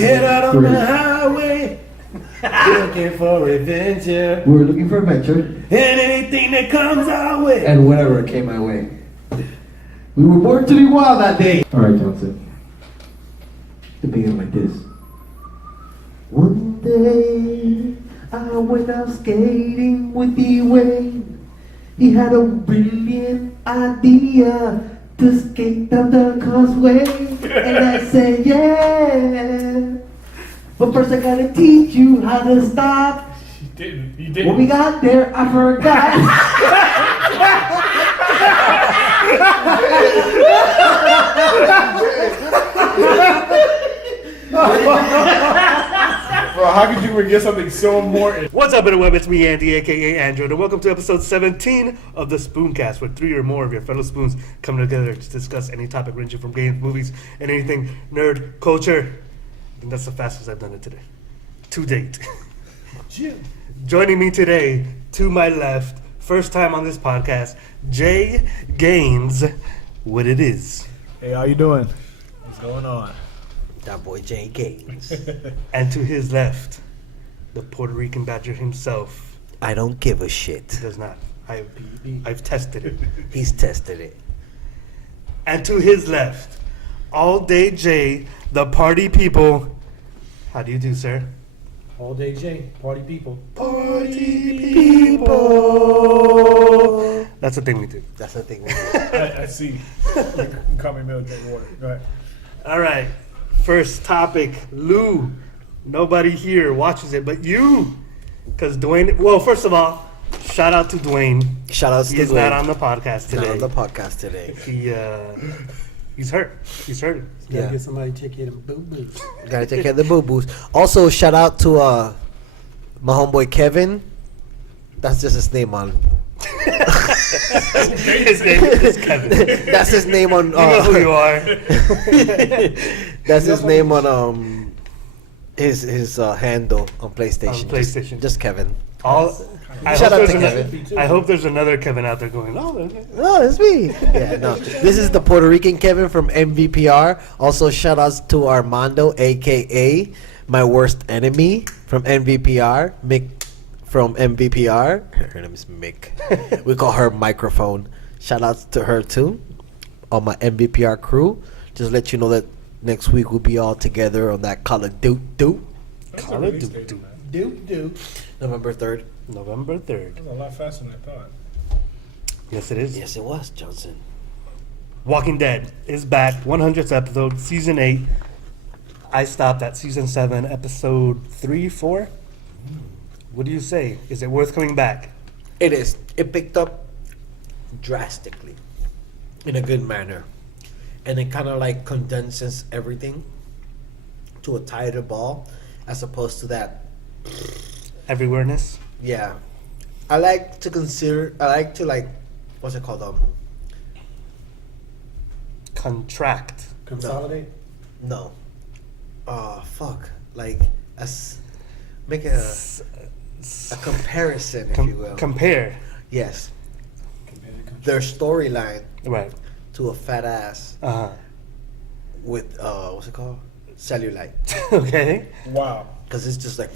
Head out on the highway, looking for adventure. We were looking for adventure. And anything that comes our way. And whatever came my way. We were born to be wild that day. Alright, Johnson. To begin like this. One day, I went out skating with D-Wayne. He had a brilliant idea to skate down the causeway. And I said, yeah. But first I gotta teach you how to stop. You didn't. When we got there, I forgot. Bro, how could you forget something so important? What's up, interweb? It's me, Andy, aka Android, and welcome to episode 17 of the Spooncast, where 3 or more of your fellow spoons come together to discuss any topic ranging from games, movies, and anything nerd culture. And that's the fastest I've done it today. To date. Joining me today, to my left, first time on this podcast, Jay Gainz. What it is. Hey, how you doing? What's going on? That boy Jay Gainz. And to his left, the Puerto Rican Badger himself. I don't give a shit. Does not. I've tested it. He's tested it. And to his left, All Day Jay, the party people. How do you do, sir? All Day Jay, party people. Party people. That's the thing we do. That's the thing. I see. You can call me Milk, drink water. Go ahead. All right. First topic, Lou. Nobody here watches it but you. Because Dwayne, well, first of all, shout out to Dwayne. Shout out to He's Dwayne. not on the podcast today. Not on the podcast today. He's hurt. He's hurt. Gotta Yeah. get somebody to take care of them boo-boos. Gotta take care of the boo-boos. Also, shout out to my homeboy Kevin. That's just his name on. His name is Kevin. That's his name on. You know who you are. That's his name on his handle on PlayStation. On PlayStation. Just Kevin. Shout out to Kevin. I hope there's another Kevin out there going, oh, okay. Oh, that's me. Yeah, no. This is the Puerto Rican Kevin from MVPR. Also, shout outs to Armando, AKA my worst enemy from MVPR. Mick from MVPR. Her name is Mick. We call her Microphone. Shout outs to her too. On my MVPR crew. Just let you know that next week we'll be all together on that Call of Duty. Call of Duty. Do. November 3rd. November 3rd. That was a lot faster than I thought. Yes, it is. Yes, it was, Johnson. Walking Dead is back. 100th episode, season 8. I stopped at season 7, episode 3, 4. What do you say? Is it worth coming back? It is. It picked up drastically in a good manner. And it kind of like condenses everything to a tighter ball as opposed to that. Everywhereness? Yeah. I like to what's it called? Contract. Consolidate. No. Fuck. Like, make a comparison, if you will. Compare. Yes. Their storyline Right. to a fat ass Uh-huh. with, what's it called? Cellulite. Okay. Wow. Because it's just like,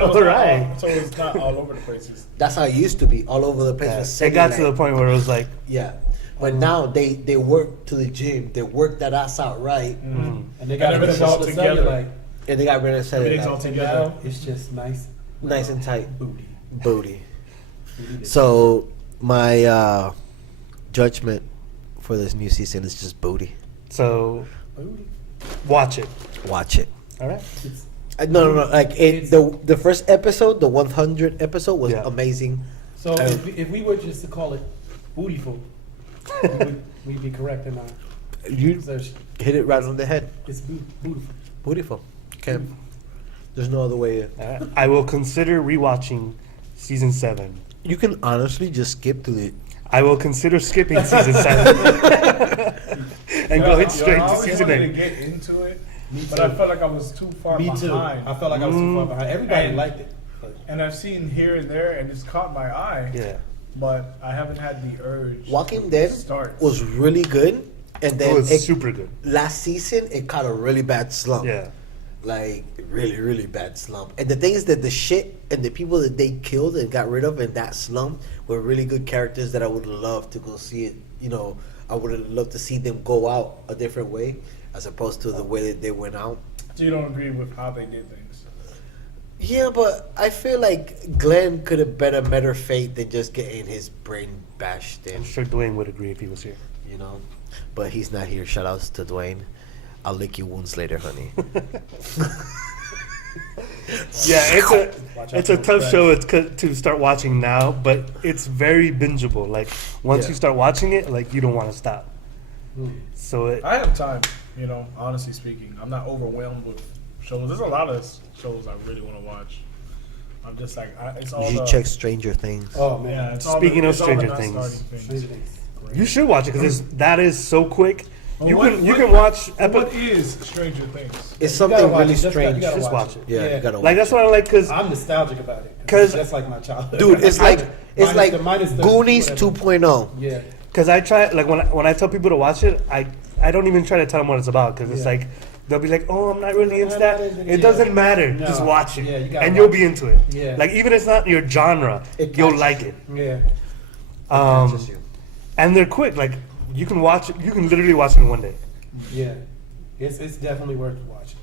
All right. So it's not all over the places. that's how it used to be, all over the place. with It got to cellulite. the point where it was like, Yeah. But now they work to the gym. They work that ass out right. And they got everything's rid of all the together. cellulite. And they got rid of Everything's all cellulite. And together. now it's just nice. Nice and tight. Booty. Booty. So my judgment for this new season is just booty. so Booty. watch it. Watch it. All right. It's, No. Like the first episode, the 100th episode was Yeah. amazing. so if we were just to call it bootyful, we'd be correct in our You assertion. hit it right on the head. It's bootyful. Beautiful. Okay. There's no other way. All right. I will consider rewatching season 7. You can honestly just skip to the. I will consider skipping season 7 and going straight I to always season wanted 8. to get into it, Me but too. I felt like I was too far Me behind. too. I felt like I was too far behind. Everybody And- liked it. But And I've seen here and there, and it's caught my eye. Yeah. But I haven't had the urge. Walking to Dead start. was really good And It then was super good. last season, it caught a really bad slump. Yeah. Like, really, really bad slump. And the thing is that the shit and the people that they killed and got rid of in that slump were really good characters that I would love to go see it. You know, I would have loved to see them go out a different way as opposed to the way that they went out. So you don't agree with how they did things? Yeah, but I feel like Glenn could have met a better fate than just getting his brain bashed in, I'm sure Dwayne would agree if he was here. you know? But he's not here. Shout outs to Dwayne. I'll lick your wounds later, honey. Yeah, Watch out it's a for tough the show to start watching now, but it's very bingeable. Like once Yeah. you start watching it, like you don't want to stop. So it, I have time, you know, honestly speaking. I'm not overwhelmed with shows. There's a lot of shows I really want to watch. I'm just like, it's all You should the, check Stranger Things. Oh man. yeah, it's all Speaking the, of it's all the Stranger not Things. starting Stranger Things. you should watch it because that is so quick. Well, You what- can you what- can watch What is Stranger Things? It's You something gotta watch really it. strange. You gotta Just watch it. Yeah, you gotta watch like that's what I like because I'm nostalgic about it. 'Cause- It's just like my childhood. Dude, it's like Minus the- Goonies whatever. 2.0. Yeah. Because I try, like, when I tell people to watch it, I don't even try to tell them what it's about. Because it's Yeah. like, they'll be like, oh, I'm not really into I'm that. not into it, It yeah. doesn't matter. No. Just watch it. Yeah, you gotta and you'll watch be into it. Yeah. Like, even if it's not your genre, It you'll catches like it. Yeah. Catches you. And they're quick. Like, you can watch it. You can literally watch it in one day. Yeah. It's definitely worth watching.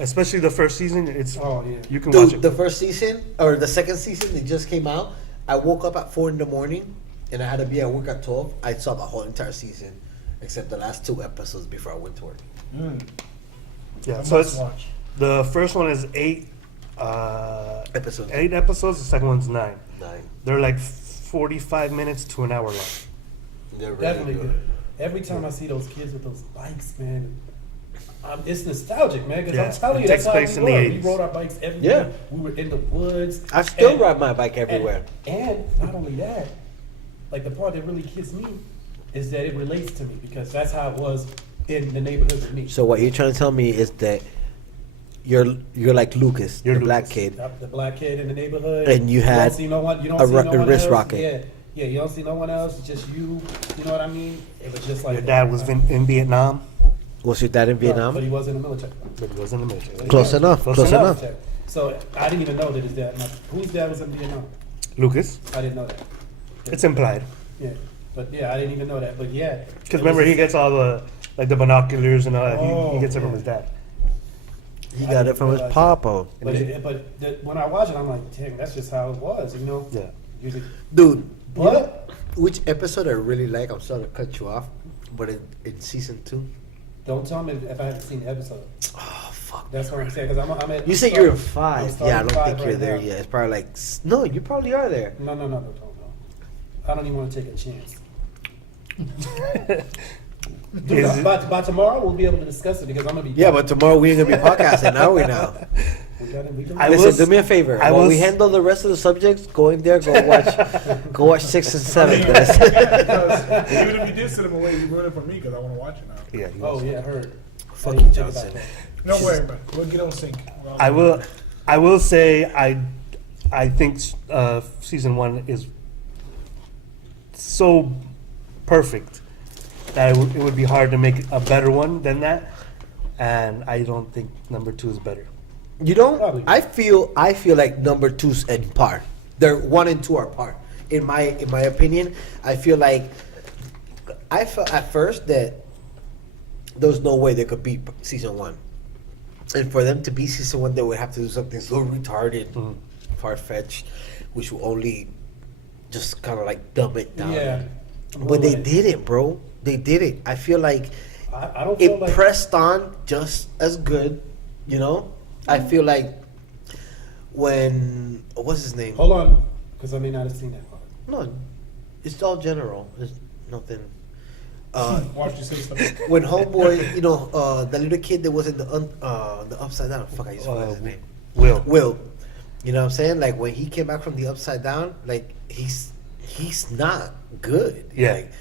Especially the first season. It's Oh yeah. You can watch Dude, it. the first season, or the second season that just came out, I woke up at 4 in the morning and I had to be at work at 12. I saw the whole entire season except the last 2 episodes before I went to work. Yeah, I so must it's, watch. the first one is 8 Episodes. 8 episodes. The second one's 9. 9. They're like 45 minutes to an hour long. They're really Definitely good. Every time I see those kids with those bikes, man, it's nostalgic, man. Because Yeah, I'm telling it you, that's takes how place we in the were. 80s. We rode our bikes everywhere. Yeah. We were in the woods. I still And- ride my bike everywhere. And not only that, like the part that really gets me is that it relates to me because that's how it was in the neighborhood with me. So what you're trying to tell me is that you're like Lucas, You're the black Lucas. kid. The black kid in the neighborhood. And you had don't see no one. You don't a see ru- no a one wrist else. rocket. Yeah. You don't see no one else. It's just you. You know what I mean? It was just like Your dad was in Vietnam, Was your dad in Vietnam? but he was in the military. but he was in the military. Close enough. Close Close enough. enough. So I didn't even know that his dad. Whose dad was in Vietnam? Lucas. I didn't know that. It's implied. Yeah, but yeah, I didn't even know that. But yeah, Because remember, he gets all the binoculars and all that. He gets it from yeah. his dad. He I got it didn't from his realize papa. When I watch it, I'm like, dang, that's just how it was, you know. Yeah. Usually, Dude, What? you know which episode I really like? I'm sorry to cut you off, but in season 2. don't tell me if I haven't seen the episode. Oh fuck. That's what I'm saying. Because I'm at. You said I'm you're in starting- 5. I'm Yeah, I don't starting think you're 5 there right now. yet. It's probably like no, you probably are there. No. I don't even want to take a chance. Dude, Is it- by tomorrow we'll be able to discuss it because I'm gonna be. Yeah, but tomorrow we ain't gonna be podcasting, are we now? we can I Listen, was- do me a favor. I While was- we handle the rest of the subjects, go in there, go watch 6 and 7. guys. Because even if you did send him away, you ruined it for me because I want to watch it now. Yeah. he Oh was. yeah, I heard. Fuck I didn't you, think about Johnson. that. No worry, man. We'll get on sync. I will say I think season 1 is so perfect that it would be hard to make a better one than that, and I don't think number 2 is better. You don't? Probably. I feel like number 2's in par. They're 1 and 2 are par. In my opinion, I feel like I felt at first that there was no way they could beat season 1. And for them to beat season 1, they would have to do something so retarded, far-fetched, which will only just kind of like dumb it down. Yeah. But they did it, bro. They did it. I feel like I don't feel it like pressed on just as good, you know? I feel like when what's his name? Hold on, because I may not have seen that part. No, it's all general. There's nothing. Watch you say something. When homeboy, the little kid that was in the upside down. Fuck, I used to forget his name. Will. You know what I'm saying? Like when he came back from the upside down, like he's not good. Yeah. Like,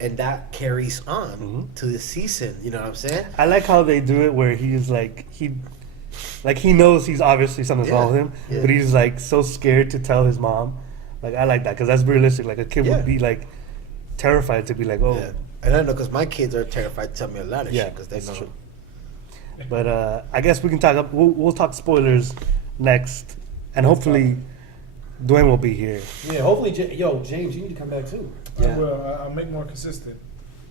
and that carries on to the season. You know what I'm saying? I like how they do it where he's like he knows he's obviously something's wrong with him, Yeah. but he's like so scared to tell his mom. Like I like that because that's realistic. Like a kid Yeah. would be like terrified to be like, oh, Yeah. And I know because my kids are terrified to tell me a lot of Yeah, shit because they that's know. true. But I guess we can talk. We'll talk spoilers next, and hopefully Dwayne will be here. Yeah, hopefully, James, you need to come back too. Yeah. I will. I'll make more consistent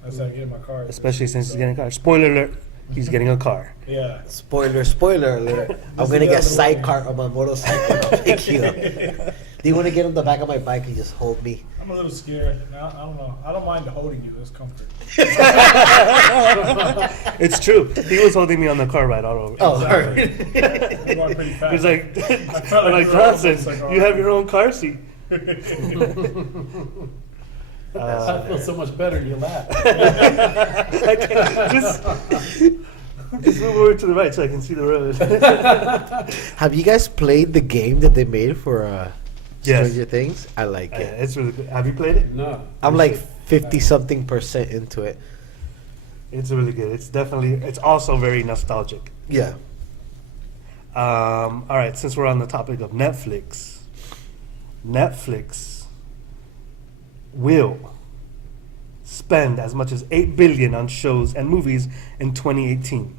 as I get my car. Especially since he's getting a car. Spoiler alert: he's getting a car. Yeah. Spoiler alert. I'm is going to the get other sidecar on my motorcycle and I'll pick you up. Do you want to get on the back of my bike and just hold me? I'm a little scared. I don't know. I don't mind holding you. There's comfort. It's true. He was holding me on the car ride all over. Oh, Exactly. I'm going pretty fast. He's like, I felt I'm like like we were almost Johnson, like, you have your own car seat. I feel so much better. You laugh. Just move over to the right so I can see the road. Have you guys played the game that they made for Yes. Stranger Things? I like Yeah, it. it's really good. Have you played it? No. I'm like 50-something% into it. It's really good. It's also very nostalgic. Yeah. All right, since we're on the topic of Netflix will spend as much as $8 billion on shows and movies in 2018.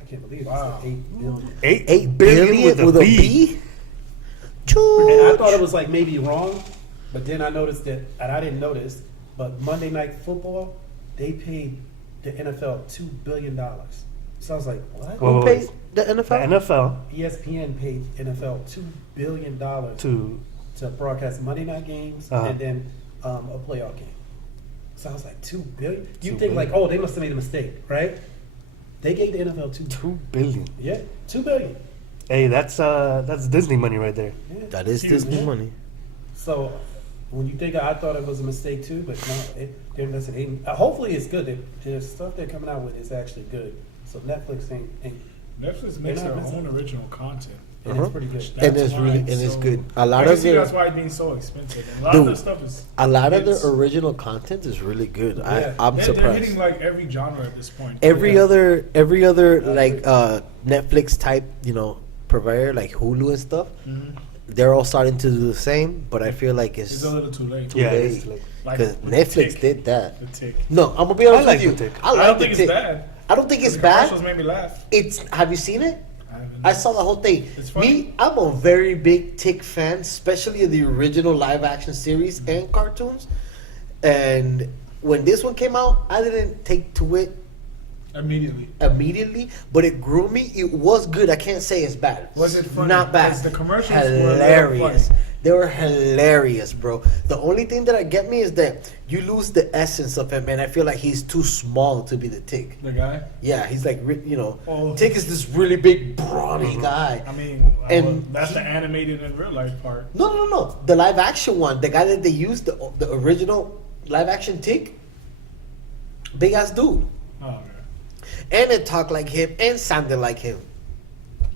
I can't believe Wow. it's 8 billion. $8 billion with a B. And I thought it was like maybe wrong, but then I noticed that, and I didn't notice, but Monday Night Football, they paid the NFL $2 billion. So I was like, what? Whoa, Who whoa, paid wait. the The NFL? NFL ESPN paid NFL $2 billion to to broadcast Monday night games Uh-huh. and then a playoff game. So I was like, $2 billion? You $2 think like, billion. oh, they must have made a mistake, right? They gave the NFL $2 billion. Yeah, $2 billion. Hey, that's Disney money right there. Yeah. That is Huge. Disney money. So when you think I thought it was a mistake too, but no, they're investing. Hopefully it's good. The stuff they're coming out with is actually good. So Netflix ain't Netflix makes They're their not own missing. original content. and Uh-huh. it's pretty good. And That's it's really why and it's so- good. A lot I can of see that's the why it's being so expensive. And a lot Dude, of the stuff is. the it's- original content is really good. Yeah. I'm They're surprised. hitting like every genre at this point. Every Yeah. other like Netflix type, provider like Hulu and stuff, Mhm. they're all starting to do the same, but I feel like It's it's a little too late. Yeah, late. it's like, Like because with the Netflix Tick. did that. The Tick. No, I'm gonna be honest like with The you. Tick. I I like don't the think Tick. it's bad. I don't think it's The bad. commercials made me laugh. Have you seen it? haven't- I saw the whole thing. It's funny. Me, I'm a very big Tick fan, especially of the original live action series and cartoons. And when this one came out, I didn't take to it immediately, but it grew me. It was good. I can't say it's bad. Was it funny? Not bad. Because the commercials were a little hilarious. funny. They were hilarious, bro. The only thing that get me is that you lose the essence of him, and I feel like he's too small to be the Tick. The guy. Yeah, he's like, Oh. Tick is this really big, brawny guy. I mean, And that's he- the animated in real life part. No. The live action one, the guy that they used, the original live action Tick, big ass dude. Oh, okay. And it talked like him and sounded like him.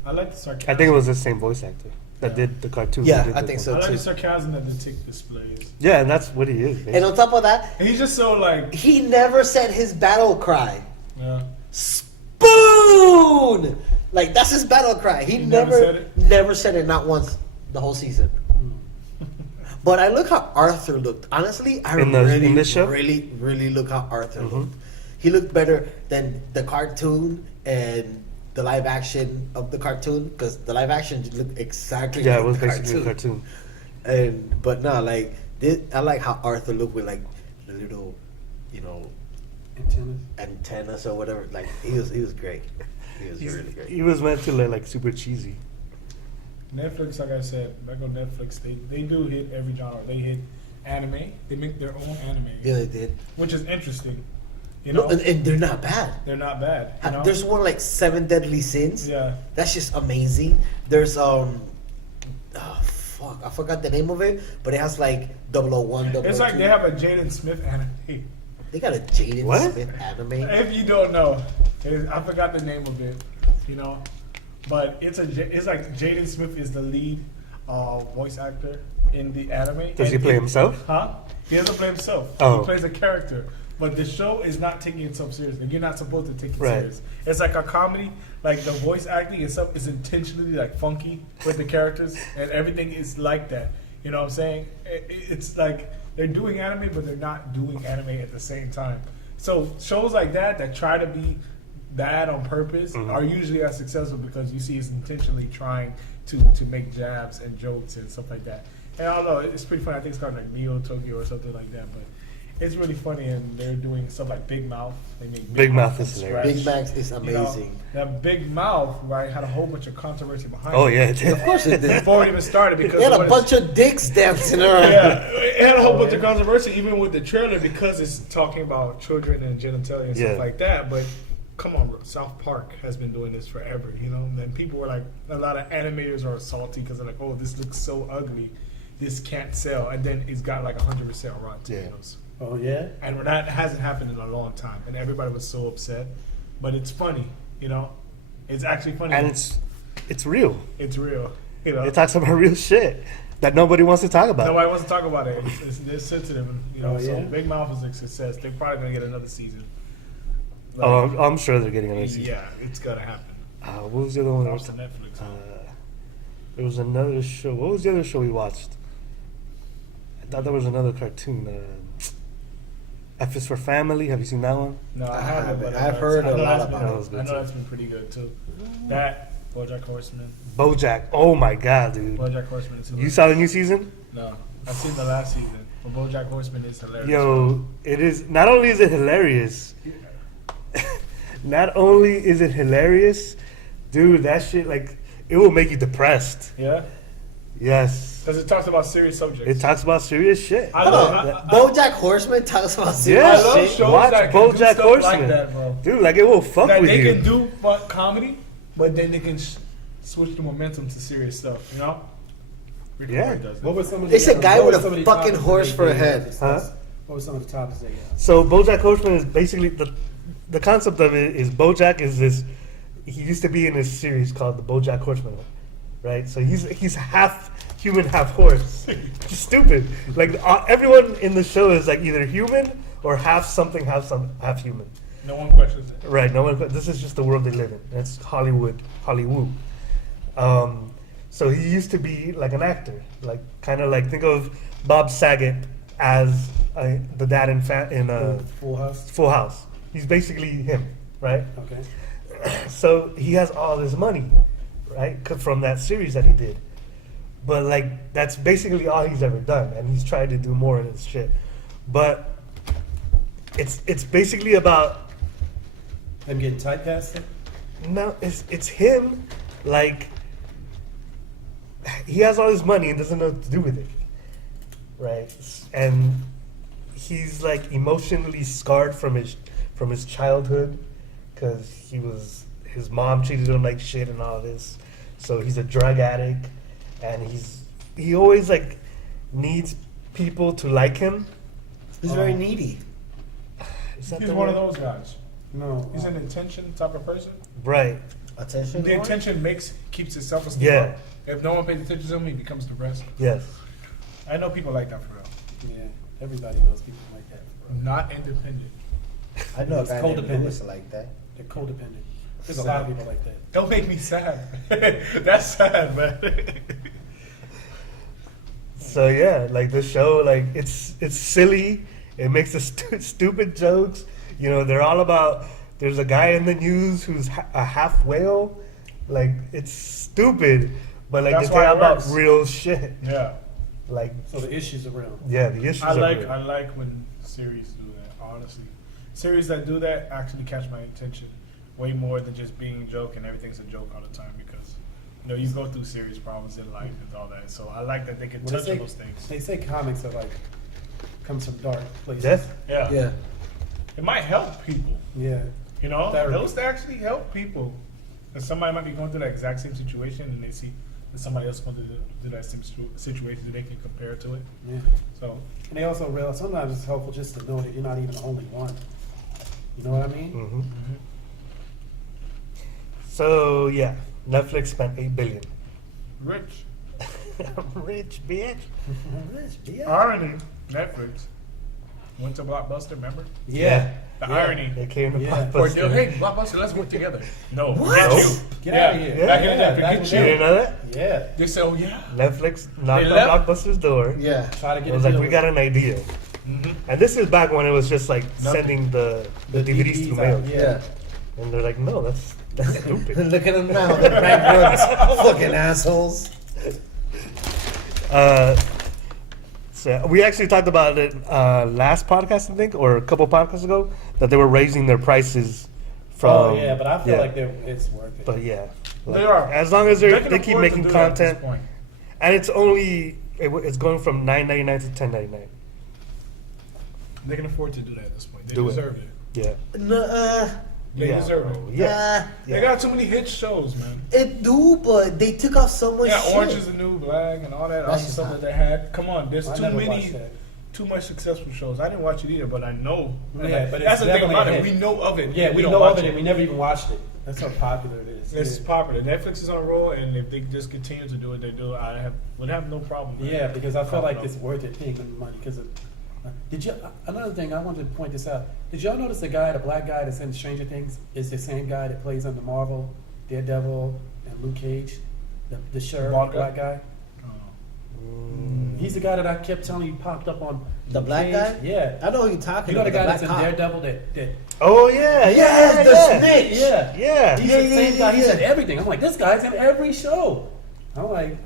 I like the sarcasm. I think it was the same voice actor that did the cartoon. Yeah, that did I the think thing. so. I like too. the sarcasm that the Tick displays. Yeah, and that's what he is. And on top of that, And he's just so like, he never said his battle cry. yeah. Spoon! Like, that's his battle cry. He never never said it? never said it, not once, the whole season. But I look how Arthur looked. Honestly, I In this show? really look how Arthur looked. He looked better than the cartoon and the live action of the cartoon, because the live action looked exactly Yeah, like it was the basically a cartoon. But no, like I like how Arthur looked with like the little, Antennas. antennas or whatever. Like he was great. He was really great. He was meant to look like super cheesy. Netflix, like I said, back on Netflix, they do hit every genre. They hit anime. They make their own anime, Yeah, they did. which is interesting. You No, know, and they're not bad. they're not bad. You know? There's one like 7 Deadly Sins. Yeah. That's just amazing. There's fuck, I forgot the name of it, but it has like 001, 002. It's like they have a Jaden Smith anime. They got a Jaden What? Smith anime. If you don't know, I forgot the name of it. But it's like Jaden Smith is the lead voice actor in the anime. Does he And play himself? Huh? He doesn't play himself. Oh. He plays a character. But the show is not taking itself seriously. You're not supposed to take it Right. serious. It's like a comedy. Like the voice acting itself is intentionally like funky with the characters, and everything is like that. You know what I'm saying? It's like they're doing anime, but they're not doing anime at the same time. So shows like that try to be bad on purpose are usually as successful because you see it's intentionally trying to make jabs and jokes and stuff like that. And I don't know, it's pretty funny. I think it's called like Neo Tokyo or something like that, but it's really funny. And they're doing stuff like Big Mouth. They make Big Mouth is from hilarious. scratch. Big Mac is You amazing. know, that Big Mouth, right, had a whole bunch of controversy behind Oh it. yeah, it did. Of course it did. Before it even started, because They had what a is- bunch of dicks dancing around. yeah, it had a whole bunch of controversy, even with the trailer, because it's talking about children and genitalia and Yeah. stuff like that. But come on, bro, South Park has been doing this forever, you know. And people were like, a lot of animators are salty because they're like, oh, this looks so ugly, this can't sell. And then it's got like 100% on Rotten Yeah. Tomatoes. Oh yeah. And that hasn't happened in a long time, and everybody was so upset. But it's funny, you know. It's actually funny, And it's real. it's real, you know. It talks about real shit that nobody wants to talk about. Nobody wants to talk about it. It's sensitive, you know. Oh, So yeah? Big Mouth is a success. They're probably gonna get another season. Oh, I'm sure they're getting another season. yeah, it's gonna happen. What was the other one? That was the Netflix. There was another show. What was the other show we watched? I thought there was another cartoon. F is for Family. Have you seen that one? No, I I haven't. haven't. But I've I heard know a lot that's about been- it. That was good I know too. that's been pretty good too. That BoJack Horseman. BoJack. Oh my god, dude! BoJack Horseman is You hilarious. saw the new season? No, I've seen the last season. But BoJack Horseman is hilarious. Yo, it is. Not only is it hilarious, not only is it hilarious, dude. That shit, like, it will make you depressed. Yeah, Yes, because it talks about serious subjects. it talks about serious shit. I Hold love, on. BoJack Horseman talks about Yeah, serious I love shit. shows watch that can do BoJack stuff Horseman, like that, bro. dude. Like, it will fuck That with they you. can do fun comedy, but then they can switch the momentum to serious stuff. You know? Rick and Yeah. Morty does that. What was some of It's a guy what with were a some of the fucking topics horse that for a they head. discussed? What were some of the topics they got? So BoJack Horseman is basically the concept of it is BoJack is this. He used to be in this series called the BoJack Horseman, right? So he's half human, half horse. Just stupid. Like everyone in the show is like either human or half something, half human. No one questions it. Right. No one. This is just the world they live in. That's Hollywood. So he used to be like an actor, like kind of like think of Bob Saget as the dad in Full House. Full House. He's basically him, right? Okay. So he has all this money, right, from that series that he did. But like that's basically all he's ever done, and he's tried to do more in his shit. But it's basically about Them getting typecasted. no, it's him, like he has all his money and doesn't know what to do with it, right? And he's like emotionally scarred from his childhood because his mom treated him like shit and all this. So he's a drug addict, and he always like needs people to like him. He's very needy. Is that He's the one word? of those guys. No. He's an attention type of person. Right. Attention. The attention keeps his self-esteem Yeah. up. If no one pays attention to him, he becomes depressed. Yes. I know people like that for real. Yeah. Everybody knows people like that. Bro. Not independent. I know a It's guy named codependent. Lewis like that. They're codependent. There's a lot of people like that. Don't make me sad. That's sad, man. So yeah, like the show, like it's silly. It makes the stupid jokes. You know, they're all about. There's a guy in the news who's a half whale. Like it's stupid, but like That's they why talk it about works. real shit. Yeah. Like So the issues around. yeah, the issues. I are like real. when series do that, honestly. Series that do that actually catch my attention way more than just being a joke and everything's a joke all the time because you go through serious problems in life and all that. So I like that they can Well, touch on those things. They say comics are like comes from dark places. Yes. Yeah. Yeah. It might help people. Yeah. You know, Therapy. those actually help people. And somebody might be going through that exact same situation and they see that somebody else going through that same situation that they can compare to it. Yeah. So And they also realize sometimes it's helpful just to know that you're not even the only one. You know what I mean? hmm So yeah, Netflix spent $8 billion. rich. I'm rich, bitch. Irony, Netflix went to Blockbuster, remember? Yeah. The Yeah. irony. They came to Yeah. Or Blockbuster. deal, hey, Blockbuster, let's work together. No, What? get you. Get Yeah. out of here. Yeah. Back in the day, back forget in You the you. didn't know that? Yeah. They said, oh yeah. Netflix knocked They on left. Blockbuster's door. Yeah. Try to It get was a like, deal we with got it. an idea. And this is back when it was just like Nothing. sending the DVDs through out, mail. Yeah. And they're like, no, that's stupid. Look at them now. The bank runs. Fucking assholes. So we actually talked about it last podcast, I think, or a couple podcasts ago, that they were raising their prices from. Oh yeah, but I feel like it's worth it. But yeah, They are. as long as They they can keep afford to making do that at this content, point. and it's only it's going from $9.99 to $10.99. They can afford to do that at this point. They Do it. deserve it. Yeah, They yeah, deserve it. yeah. They got too many hit shows, man. It do, but they took off so much Yeah, shit. Orange is the New Black and all that other That's stuff not- that they had. Come on, there's I too never many, watched that. too much successful shows. I didn't watch it either, but I know. Yeah, but that's it's the thing definitely about a it. hit. We know of it. Yeah, we don't know watch of it, and we never even watched it. That's how popular it is. It's popular. Netflix is on a roll, and if they just continue to do what they do, would have no problem. with it. Yeah, because I feel like No. it's worth it paying them money. Because did you? Another thing I wanted to point this out. Did y'all notice the black guy that's in Stranger Things, is the same guy that plays on the Marvel, Daredevil, and Luke Cage, the sheriff, Walker? black guy. Oh. He's the guy that I kept telling you popped up on The Luke black Cage. guy? Yeah. I know who you're talking You know the about. guy that's in black cop. Daredevil that Oh yeah, Yes, yeah, the yeah. snitch. yeah. Yeah. He's Yeah, the same yeah, guy. He's yeah. in everything. I'm like, this guy's in every show. I'm like,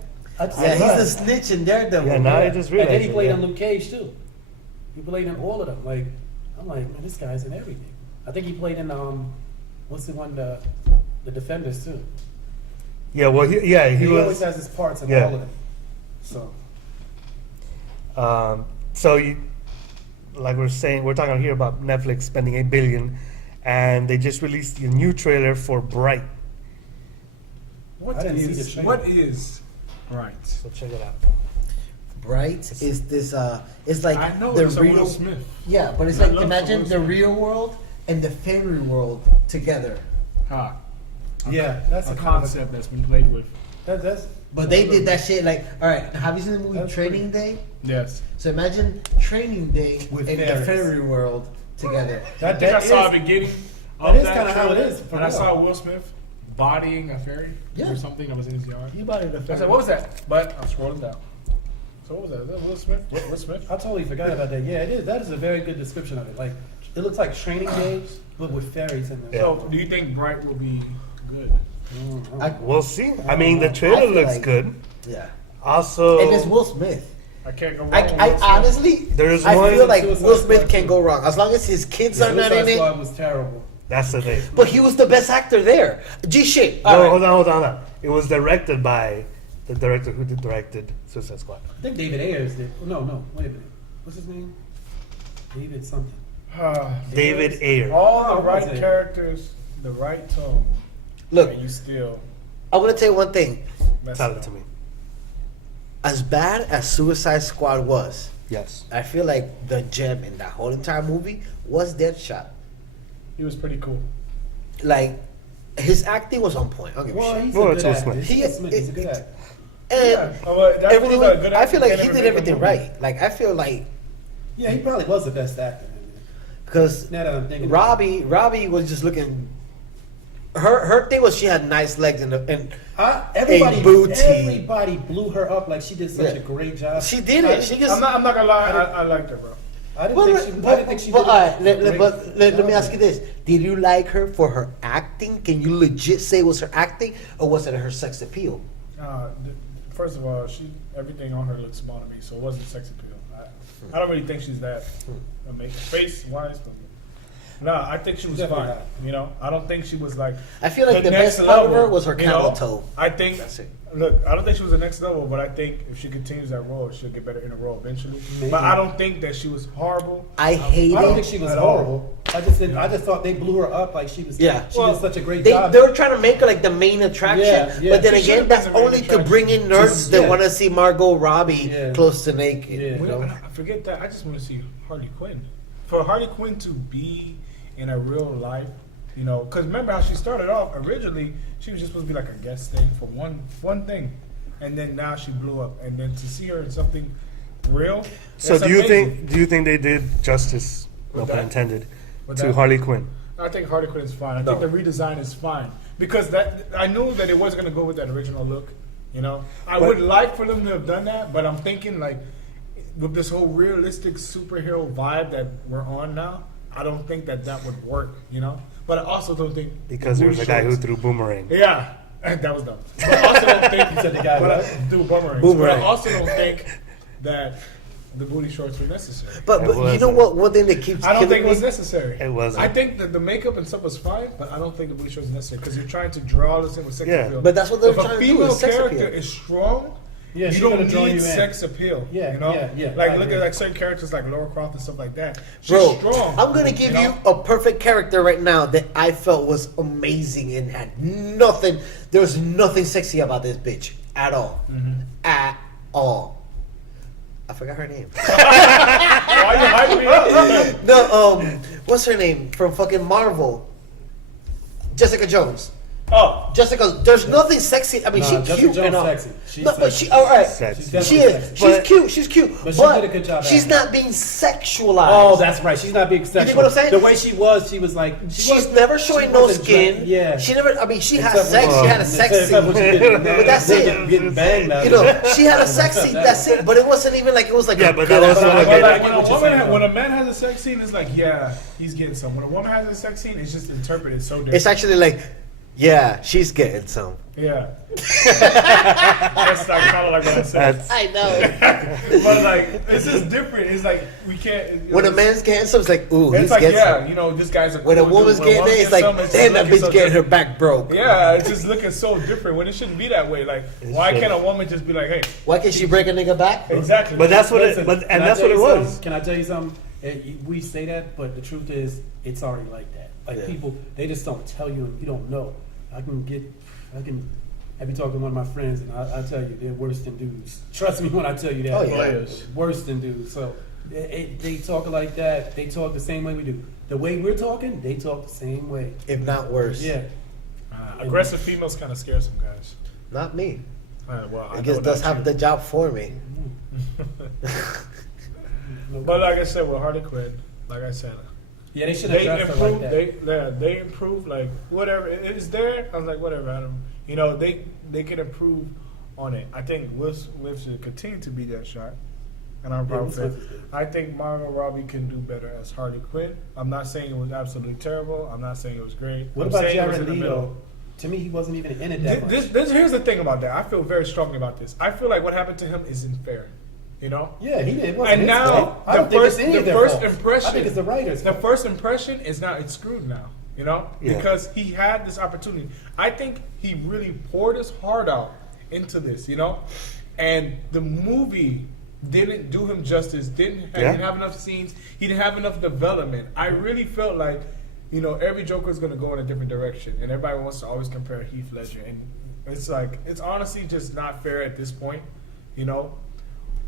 Yeah, he's the snitch in Daredevil. Yeah, now I just and then realized he it, played yeah. on Luke Cage too. He played in all of them. Like, I'm like, man, this guy's in everything. I think he played in what's the one the Defenders too. Yeah, well, he He always was. has his parts in Yeah. all of them. So So you, like we're saying, we're talking here about Netflix spending $8 billion, and they just released a new trailer for Bright. What I didn't see is the trailer. what is right? So check it out. Bright is this it's like I know the it's a real Will Smith. Yeah, but it's I like love imagine Will the Smith. real world and the fairy world together. Ha. yeah, that's a a concept that's been played with. That's But they did that shit like, all right, have you seen the movie That's Training Day? Yes. So imagine Training Day With and the fairies. fairy world together. I think I That saw is- the beginning that of is that kinda how it trailer, is, for and I real. saw Will Smith bodying a fairy Yeah. or something that was in his yard. you bought it. I said, what was that? But I'm scrolling down. So what was that? Is that Will Smith? Will Smith? I totally forgot about that. Yeah, it is. That is a very good description of it. Like, it looks like Training Day, but with fairies in there. So do you think Bright will be good? I, We'll see. I mean, the I trailer feel looks like- good. yeah. Also, And it's Will Smith. I can't go wrong. I with Will Smith. honestly, There's I one- feel like Suicide Will Smith Squad can't too. go wrong as long as his kids are not Suicide in Squad it. was terrible. that's the thing. But he was the best actor there. G shit. No, All right. hold on. It was directed by the director who directed Suicide Squad. I think David Ayers did. No, wait a minute. What's his name? David something. David Ayer. All the Oh, right what's it? characters, the right tone, Look, and you still I'm gonna tell you one thing. mess Tell it it up. to me. As bad as Suicide Squad was, Yes. I feel like the gem in that whole entire movie was Deadshot. He was pretty cool. Like his acting was on point. I'll give a Well, shit. he's Well, a it's good Will actor. Smith. He's a good actor. And Oh, well, that everything, fool's a good I actor. feel like Can't he never did make a everything movie. right. Like I feel like Yeah, he probably was the best actor. because Now that I'm thinking, Robbie was just looking. Her thing was she had nice legs and everybody booty. blew her up like she did such Yeah. a great job. She did it. She just. I'm not gonna lie. I liked her, bro. I didn't Well, think she. I didn't think she. but, did all right, a great but let me job. ask you this: did you like her for her acting? Can you legit say it was her acting, or was it her sex appeal? First of all, everything on her looks small to me, so it wasn't sex appeal. I don't really think she's that amazing. Face wise, no, I think she was Definitely fine. not. You know, I don't think she was like. I feel like the next best part of level, her was her you know? camel toe. I think. That's it. Look, I don't think she was the next level, but I think if she continues that role, she'll get better in a role eventually. Maybe. But I don't think that she was horrible. I hated. I don't think she was At all. horrible. I just thought they blew her up like she was. Yeah. She Well, did such a great They job. were trying to make her like the main attraction, Yeah, yeah. but then She again, should've that's been the main only to bring in attraction. nerds that Yeah. want to see Margot Robbie Yeah. close to naked. Yeah. You know? I forget that. I just want to see Harley Quinn. For Harley Quinn to be in a real life, you know, because remember how she started off originally, she was just supposed to be like a guest thing for one thing, and then now she blew up, and then to see her in something real. So that's do you amazing. think they did justice, no With pun that? intended, With to that? Harley Quinn? I think Harley Quinn is fine. I No. think the redesign is fine because that I knew that it wasn't going to go with that original look. You know, I But- would like for them to have done that, but I'm thinking like with this whole realistic superhero vibe that we're on now, I don't think that would work, you know. But I also don't think Because there was a guy who threw boomerang. Yeah, that was dumb. But I also don't think You said the guy what? threw boomerangs. Boomerang. But I also don't think that the booty shorts were necessary. But you know wasn't. what? One thing that keeps I don't think killing it was me- necessary. It wasn't. I think that the makeup and stuff was fine, but I don't think the booty shorts was necessary because you're trying to draw this in with sex Yeah. appeal. But that's what they're if trying a to do, female is sex character appeal. is strong, Yeah, you she's don't gonna draw need you in. sex appeal. Yeah, you know, yeah, like I look agree. at like certain characters like Laura Croft and stuff like that. She's Bro, strong. I'm gonna give you know? a perfect character right now that I felt was amazing and had nothing. There was nothing sexy about this bitch at all, at all. I forgot her name. Why you hyping me up? No, what's her name from fucking Marvel? Jessica Jones. Oh, Jessica, there's nothing sexy. I mean, Nah, she's Jessica cute Jones and all. sexy. She's No, but sexy. she all right. Sexy. She's She definitely is. sexy. She's But- cute. She's cute. But she did a good job she's at it. not being sexualized. Oh, that's right. She's not being sexual. what I'm saying? The way she was like. She's never showing no wasn't skin. dressed- Yeah. She never. I mean, she had Except sex. when- She had a sex except when she scene. getting- But that's getting- it. Getting banged out. You know, she had a sex scene. That's it. But it wasn't even like it was like. Yeah, a but good that also ass- like- but I like get when a what you're woman, saying, when though. a man has a sex scene, it's like yeah, he's getting some. When a woman has a sex scene, it's just interpreted so different. It's actually like, yeah, she's getting some. Yeah. That's like kind of like what I said. That's I know. But like, it's just different. It's like we can't. When a man's getting some, it's like, ooh, it's he's like getting yeah, some. you know, this guy's a. When a cool woman's dude. When getting woman it, it's gets like, some, it's damn, that looking bitch so getting her different. back broke. Yeah, it's just looking so different when it shouldn't be that way. Like, why shouldn't. can't a woman just be like, hey, Why can't she break a nigga back? exactly? But that's what Listen, it. But can and I that's tell what it you was. something? Can I tell you something? We say that, but the truth is, it's already like that. Like Yeah. people, they just don't tell you, and you don't know. I can have you talk to one of my friends, and I tell you, they're worse than dudes. Trust me when I tell you that. Oh, yeah. Players. Worse than dudes. So they talk like that. They talk the same way we do. The way we're talking, they talk the same way. If not worse. Yeah. Aggressive females kind of scare some guys. Not me. Well, I I know guess does that have too. the job for me. But like I said, with Harley Quinn, like I said, Yeah, they should have they dressed her like improved. that. They improved. Like whatever it's there. I was like, whatever. I don't. You know, they can improve on it. I think Will Smith should continue to be that shot. And I'm Yeah, proud Will of Smith it. is good. I think Margot Robbie can do better as Harley Quinn. I'm not saying it was absolutely terrible. I'm not saying it was great. What I'm about saying it was Jared in the Leto? middle. To me, he wasn't even in it that much. Here's the thing about that. I feel very strongly about this. I feel like what happened to him isn't fair. You know? Yeah, he did. It wasn't And his now fault. I the don't think first, it's any the of their first fault. impression, I think it's the writers. the first impression is now it's screwed now. You know, Yeah. because he had this opportunity. I think he really poured his heart out into this. You know, and the movie didn't do him justice. Didn't have enough scenes. He didn't have enough development. I really felt like, you know, every Joker is going to go in a different direction, and everybody wants to always compare Heath Ledger, and it's like it's honestly just not fair at this point. You know,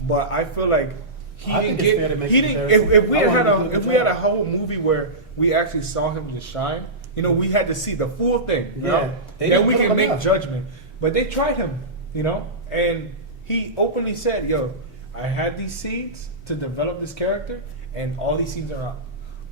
but I feel like he I didn't think it's fair get. to make He a didn't. comparison. If we I had want had him to do a if good we had a job. whole movie where we actually saw him just shine, you know, we had to see the full thing. You Yeah, know? they Then didn't we put can him make enough. judgment. But they tried him, you know, and he openly said, "Yo, I had these seeds to develop this character, and all these scenes are out.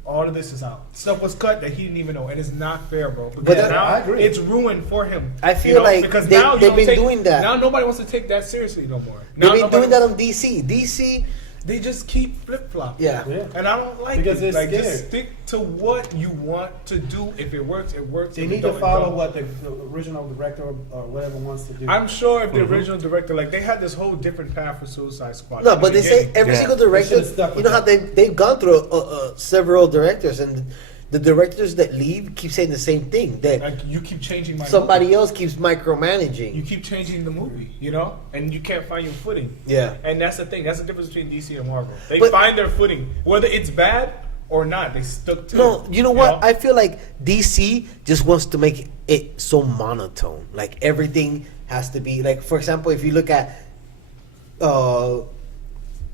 All of this is out. Stuff was cut that he didn't even know, and it's not fair, bro. Because that- now I agree. it's ruined for him. I feel like because they- now you they've don't been take- doing that. Now nobody wants to take that seriously no more. They've Now been nobody- doing that on DC. DC, They just keep flip flopping. yeah. Yeah. And I don't like Because it. they're Like, just scared. stick to what you want to do. If it works, it works. They If it need to don't, it follow don't. what the original director or whatever wants to do. I'm sure if the Mm-hmm. original director, like they had this whole different path for Suicide Squad. No, in the but they say beginning. every Yeah. single They director. should've stuck You with know how that. they've gone through several directors, and the directors that leave keep saying the same thing. That Like you keep changing my somebody movie. else keeps micromanaging. You keep changing the movie, you know, and you can't find your footing. Yeah. And that's the thing. That's the difference between DC and Marvel. They But- find their footing, whether it's bad or not. They stuck to No, it. you know what? I feel like DC just wants to make it so monotone. Like everything has to be like, for example, if you look at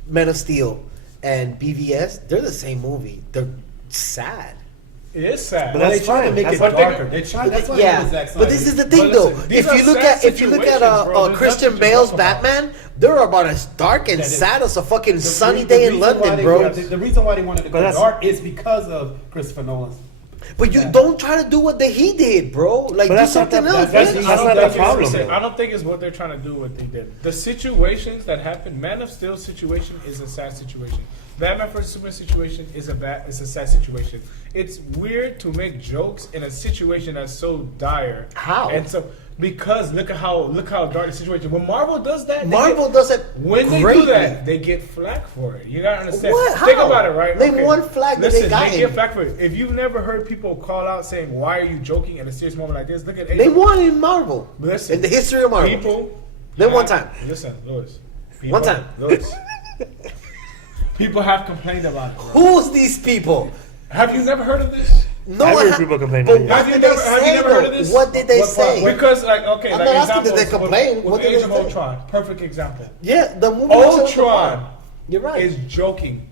Man of Steel and BVS, they're the same movie. They're sad. It is sad. But Well, that's they try to fine. make That's it what they- darker. They try. That's why Yeah, Zack but this Snyder. is the thing, But though. listen, these If are you look sad at if you look at situations, bro. There's Christian nothing to Bale's talk about. Batman, they're about as dark and That is- sad as a fucking The sunny re- day the in reason why London, they bro. wanted- The reason why they wanted to But go that's- dark is because of Christopher Nolan's But you don't try to do what he did, bro. Like, But do that's not something that- else. that's man. not the problem, though. I don't think it's what they're trying to do. What they did. The situations that happen. Man of Steel situation is a sad situation. Batman vs Superman situation is a sad situation. It's weird to make jokes in a situation that's so dire. How? And so because look how dark the situation. When Marvel does that, Marvel does it when they greatly. do that, they get flack for it. You gotta understand. What? Think How? about it, right? Name one flag that Listen, they got get him. flack for it. If you've never heard people call out saying, "Why are you joking?" in a serious moment like this, look at They won in Marvel. Listen, in the history of Marvel. People. Then one time. Listen, Lewis. One time. Lewis. People have complained about it. Bro. Who's these people? Have you never heard of this? No, I've heard ha- people complain But about it. what Have you did never- they have you say, never heard of though? this? What did they What part? say? Because, like, okay, I'm like not asking, did examples. they complain? With What did Age they of say? Ultron, perfect example. Yeah, the movie. Ultron You're right. is joking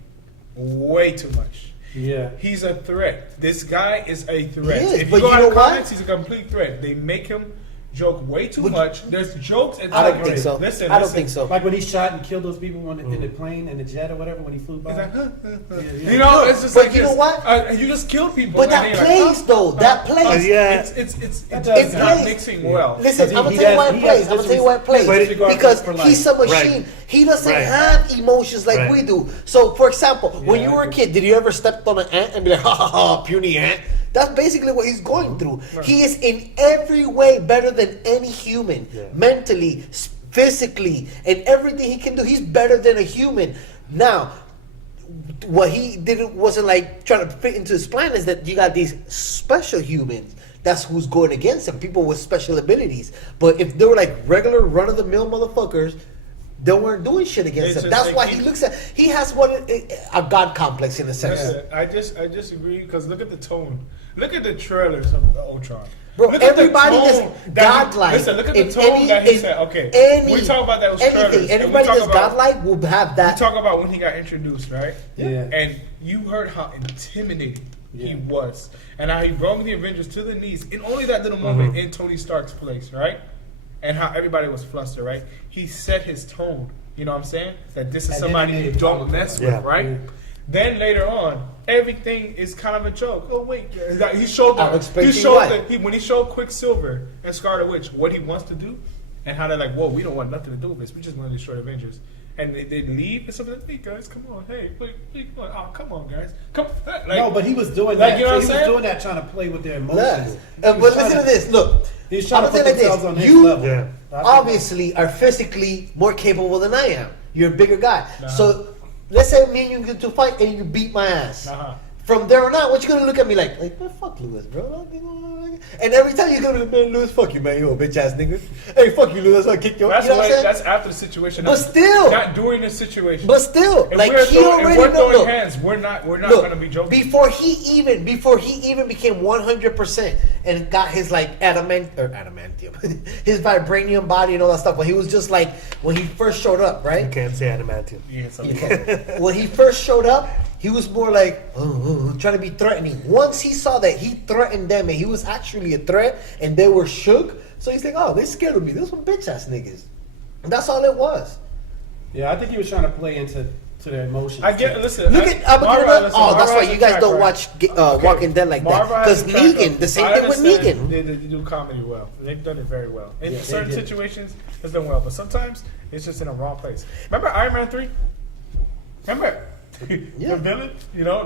way too much. Yeah. He's a threat. This guy is a threat. He is, if but you go you out know of what? comments, he's a complete threat. They make him joke way too Would- much. There's jokes and I don't think so. Listen, I don't listen. think so. Like when he shot and killed those people in the plane and the jet or whatever when he flew by. It's like, Yeah. you know, it's just But like you know this. what? You just killed people. But and that they're plays, like, though. That plays. Yeah. It's does not plays. mixing well. Listen, He- I'm gonna he tell you has- why it he plays. has I'm gonna tell you why it plays. disregard Because for life. he's a machine. Right. He doesn't Right. have emotions like Right. we do. So, for example, when Yeah, you I were a agree. kid, did you ever step on an ant and be like, ha ha ha, puny ant? That's basically what he's going through. He is in every way better than any human. Yeah. Mentally, physically, and everything he can do. He's better than a human. Now, what he did wasn't like trying to fit into his plan is that you got these special humans. That's who's going against him. People with special abilities. But if they were like regular run of the mill motherfuckers, they weren't doing shit against It's him. just That's like why he- he looks at. He has a god complex in a sense. Listen, I disagree because look at the tone. Look at the trailers of Ultron. Bro, Look at the everybody tone that's that he- godlike. Listen, look at the in tone any- that he in said. Okay, any- we talk about those anything. trailers. and we Anybody talk that's about- godlike will have We that. talk about when he got introduced, right? Yeah. And you heard how intimidating he Yeah. was, and how he brought the Avengers to the knees in only that little moment in Tony Stark's place, right? And how everybody was flustered, right? He set his tone. You know what I'm saying? That this is And then somebody he made you it don't powerful. mess Yeah. with, right? Yeah. Then later on, everything is kind of a joke. Oh wait, like he showed I'm the, expecting he showed what? when he showed Quicksilver and Scarlet Witch what he wants to do, and how they're like, whoa, we don't want nothing to do with this. We just want to destroy the Avengers. And they leave and something like, hey guys, come on, hey, wait, come on, oh, come on, guys, come. Like, No, but he was doing like, that. you know what he I'm was saying? doing that trying to play with their Yes. emotions. But listen to this. Look, He was trying to I'm put gonna say themselves like on this. his You level. Yeah. obviously are physically more capable than I am. You're a bigger guy. Nah. So let's say me and you get to fight and you beat my ass. Uh-huh. From there on out, what you gonna look at me like, man, fuck Lewis, bro. And every time you're gonna be like, man, Lewis, fuck you, man, you a bitch ass nigga. Hey, fuck you, Lewis, that's why I kicked your. That's You know what I'm saying? that's after the situation. But not- still. not during the situation. But still, If like we're he throwing, if already we're know. throwing Look, hands, we're not look, gonna be joking. before he even became 100% and got his like adamantium, his vibranium body and all that stuff. But he was just like when he first showed up, right? You can't say adamantium. Yeah, so- Okay. When he first showed up, he was more like trying to be threatening. Once he saw that he threatened them and he was actually a threat and they were shook, so he's like, oh, they scared of me. Those some bitch ass niggas. And that's all it was. Yeah, I think he was trying to play into their emotions. I get. Listen. Look at that's Marvel why has you a guys track don't record. watch Okay. Walking Dead like that. Marvel has Because a track Negan, record. the same I thing with understand Negan. They do comedy well. They've done it very well. In Yeah, they certain did. situations, it's done well. But sometimes it's just in a wrong place. Remember Iron Man 3? Remember? Yeah. The villain,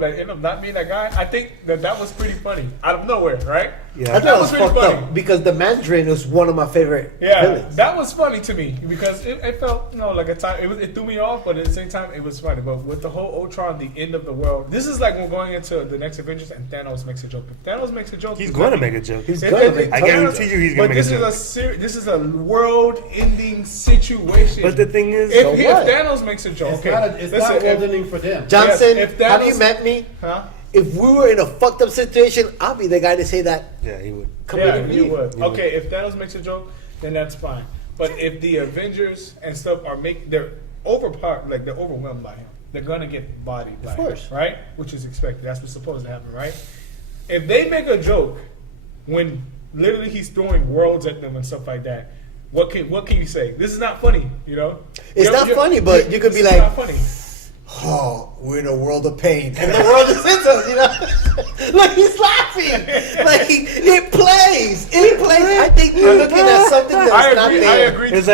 that ended up not being that guy. I think that was pretty funny out of nowhere, right? Yeah. I thought That it was was pretty fucked funny. up because the Mandarin was one of my favorite Yeah, villains. that was funny to me because it felt like a time. It threw me off, but at the same time it was funny. But with the whole Ultron, the end of the world. This is like we're going into the next Avengers, and Thanos makes a joke. If Thanos makes a joke, He's going to make a joke. He's gonna make I guarantee you he's going But to make this a is joke. this is a world-ending situation. But the thing is, if, So if what? Thanos makes a joke, It's okay, not, it's listen, not if- world-ending for them. Johnson, Yes, if have Thanos- you met me? huh? If we were in a fucked up situation, I'll be the guy to say that. yeah, he would. Come Yeah, with you me. would. Okay, if Thanos makes a joke, then that's fine. But if the Avengers and stuff they're overpowered, like they're overwhelmed by him. They're gonna get bodied by him, course. right? Which is expected. That's what's supposed to happen, right? If they make a joke when literally he's throwing worlds at them and stuff like that, what can you say? This is not funny, It's not funny, but you could be this like, is not funny. oh, we're in a world of pain, and the world is into us, you know? Like, he's laughing. Like, it plays. It plays. I think you're looking at something that's not there. I agree. It's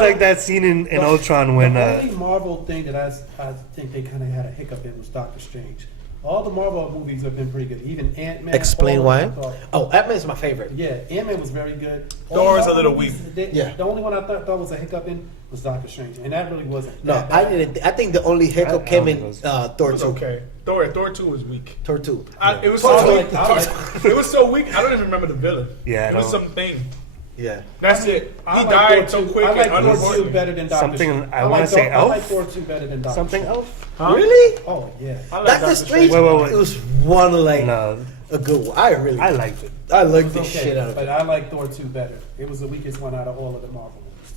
like that scene in Ultron when the only Marvel thing that I think they kind of had a hiccup in was Doctor Strange. All the Marvel movies have been pretty good. Even Ant-Man. Explain why? Thought, Ant-Man's my favorite. yeah, Ant-Man was very good. Thor is a All little movies weak. Yeah. The only one I thought was a hiccup in was Doctor Strange, and that really wasn't. No, that bad. I didn't. I think the only hiccup I came don't in think it Thor It was 2. okay. Thor 2 was weak. Thor 2. It was Thor so two, I like- it was so weak. I don't even remember the villain. Yeah, I it was don't. something. Yeah. That's it. I He like died Thor so 2. quick I like and Thor 2 unimportant. better than Doctor Something- Strange. I wanna like say Thor, I like Elf? Thor 2 better than Doctor Something Strange. else? Huh? Really? Oh, yeah. I like Doctor Doctor Strange. Wait. It was one like No, a good one. I liked it. I It liked was the okay, shit out of but it. I like Thor 2 better. It was the weakest one out of all of the Marvel movies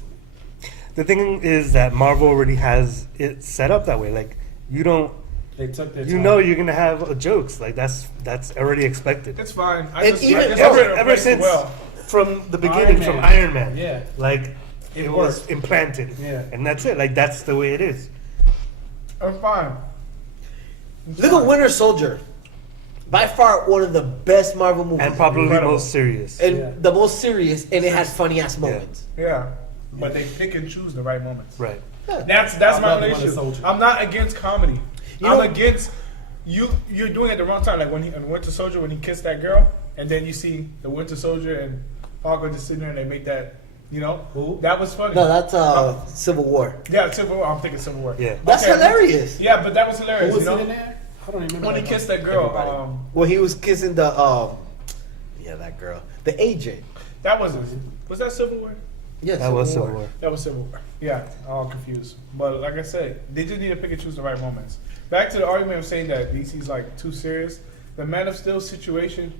to me. The thing is that Marvel already has it set up that way. Like you don't, They took their you time. know, you're gonna have jokes. Like that's already expected. It's fine. I And just, even I just ever didn't ever replace it since well. from the beginning, Iron from Man. Iron Man, Yeah. like it was worked. implanted, Yeah. and that's it. Like that's the way it is. I'm fine. Look at Winter Soldier. By far one of the best Marvel movies. And probably Incredible. most serious. And Yeah. the most serious, and it has funny ass moments. Yeah, but they pick and choose the right moments. Right. That's I my love only the Winter issue. Soldier. I'm not against comedy. You I'm know- against you. You're doing it at the wrong time. Like when he in Winter Soldier, when he kissed that girl, and then you see the Winter Soldier and Falcon just sitting there, and they make that. You know, Who? that was funny. No, that's Civil War. Yeah, Civil War. I'm thinking Civil War. Yeah. That's Okay. hilarious. Yeah, but that was Who hilarious. was You know, it in there? I don't remember. when he that kissed one. that girl. Everybody. When he was kissing the that girl, the agent. That wasn't. Was that Civil War? Yes, That was Civil War. That was Civil War. Yeah, I'm all confused. But like I said, they just need to pick and choose the right moments. Back to the argument of saying that DC's like too serious. The Man of Steel situation,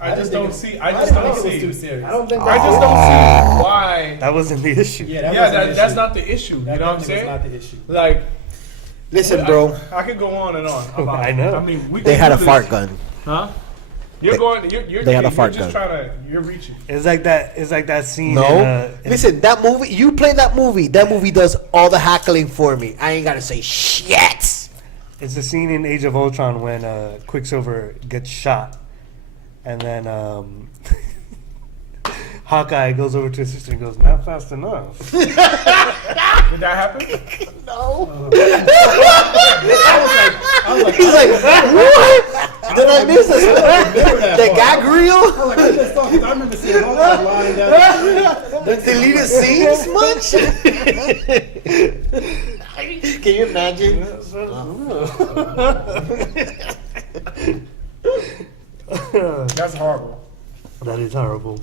I just don't see. I just don't think it was see. too serious. I don't think. I just don't see why. That wasn't the issue. Yeah, that Yeah, wasn't the that's issue. not the issue. You That know what I'm definitely saying? was not the issue. Like, Listen, bro. I could go on and on. About I know. I mean, we They can had do a this. fart gun. Huh? You're going. You're they had a you're fart just gun. trying to. You're reaching. It's like that. It's like that scene. No. In, Listen, that movie. You play that movie. That movie does all the hackling for me. I ain't gotta say shit. It's the scene in Age of Ultron when Quicksilver gets shot, and then Hawkeye goes over to his sister and goes, "Not fast enough." Did that happen? No. I was like, He's like, what? Did I miss this? The gag I reel? was like, I just thought, 'cause I remember seeing Hawkeye lying down the street. The deleted scenes much? Can you imagine? That's horrible. That is horrible.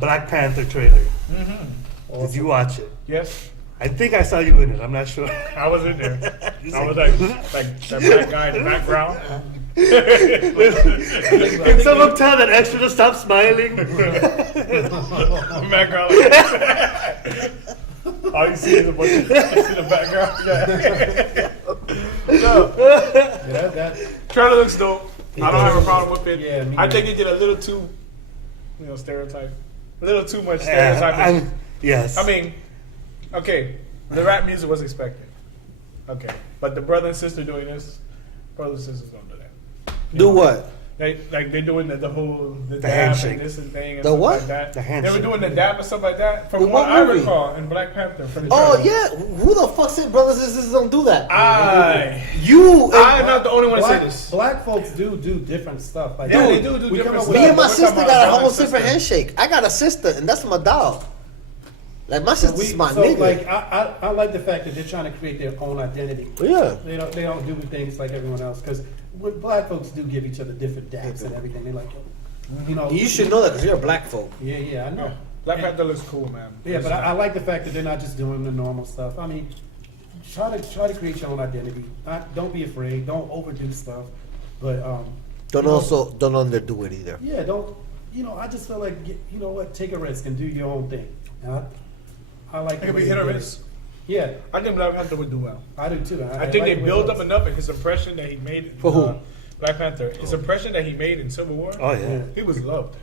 Black Panther trailer. Did you watch it? Yes, I think I saw you in it. I'm not sure. I was in there. I was like that black guy in the background. Can someone tell that extra to stop smiling? Background. All you see is a bunch of you see the background. Yeah. No, Yeah, that, trailer looks dope. I don't have a problem with it. Yeah, me I think neither. it did a little too, stereotype. A little too much Yeah, stereotyping. yes. I mean, okay, the rap music was expected. Okay, but the brother and sister doing this, brothers and sisters don't do that. Do what? They're doing the whole dab handshake. and this and thing and The stuff what? like that. The They handshake. were doing the dab and stuff like that. From In what what I movie? recall in Black Panther. For the Oh, trailer. yeah. Who the fuck said brothers and sisters don't do that? You. I'm not the only one to say black, this. black folks do different stuff. Like, Yeah, dude, they do we come different up stuff. with Me and my We're talking sister about got a brother whole and different sister. handshake. I got a sister, and that's my dog. Like, my sister's my so nigga. like I like the fact that they're trying to create their own identity. Yeah. They don't do things like everyone else because when black folks do give each other different daps and everything, they like, you know. You should know that because you're a black folk. Yeah, I know. Black And- Panther looks cool, man. Yeah, but I like the fact that they're not just doing the normal stuff. I mean, try to create your own identity. Don't be afraid. Don't overdo stuff. But Don't you know, don't underdo it either. yeah, don't. You know, I just feel like you know what, take a risk and do your own thing. And I like. It the could way be they hit or did it. miss. Yeah, I think Black Panther would do well. I do too. I think like they the way built it up was. enough in his impression that he made in, For who? Black Panther. His impression that he made in Civil War. Oh yeah. He was loved.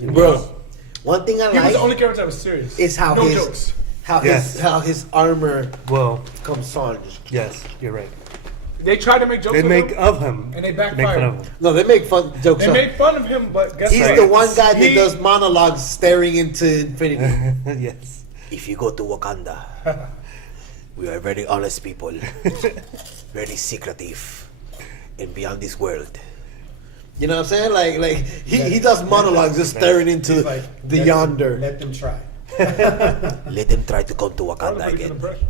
Bro, one thing I He was the like only character that was serious. is how no his jokes. Yes. how his armor Well, comes on. yes, you're right. They tried to make jokes They with make him, of him. and they Make fun backfired. of him. No, they make fun jokes. They on. made fun of him, but guess He's what? the one guy that He- does monologues staring into infinity. Yes. If you go to Wakanda, we are very honest people, very secretive, and beyond this world. You know what I'm saying? Like he does monologues just staring into He's like, the let yonder. Them, let them try. Let them try to come to Probably Wakanda pretty good again. impression.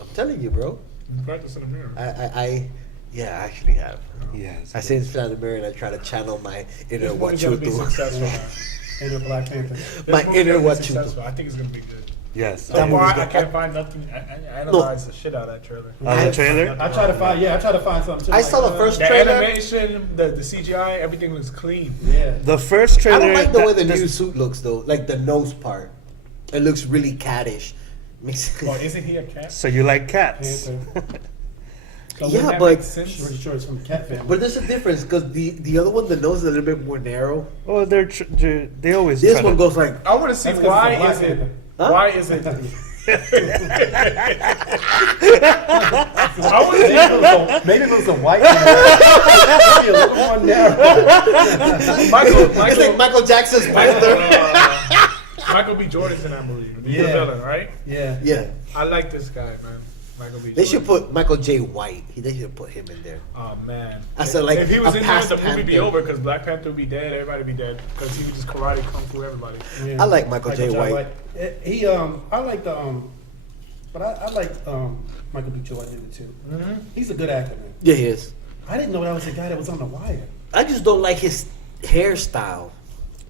I'm telling you, bro. Practice in the mirror. I actually have. Yes. I sit inside the mirror and I try to channel my inner This movie's what you gonna be do. successful. Man. Inner Black Panther. This My movie's inner gonna be what you do. successful. I think it's gonna be good. Yes. So That far, movie's I good. can't find nothing. I analyzed the shit out of that trailer. The trailer? I try to find something. Too, I saw the first The trailer. animation, the CGI, everything looks clean. Yeah. The first I trailer. don't like the way the that- new suit looks though. Like the nose part, it looks really cattish. Makes Well, isn't he a cat? So you like cats? Panther. So Yeah, wouldn't that but- make sense? Pretty sure it's from Cat Family. But there's a difference because the other one, the nose is a little bit more narrow. Oh, they always. This try one to- goes like, I want to see That's 'cause why it's a Black is it? Panther. Huh? Why is it? I want to see. Maybe if it was a white man, it'd be a little more narrow. Michael, it's like Michael Jackson's Panther. Michael B. Jordan's in that movie. He's Yeah. the villain, right? Yeah. Yeah, I like this guy, man. Michael B. they should Jordan. put Michael J. White. They should put him in there. Oh man. I said, like, if he was a in there, past the movie be Panther. over because Black Panther would be dead. Everybody would be dead because he would just karate kung fu everybody. Yeah. I like Michael J. White. He I like the but I like Michael B. Jordan too. He's a good actor, man. Yeah, he is. I didn't know that was the guy that was on The Wire. I just don't like his hairstyle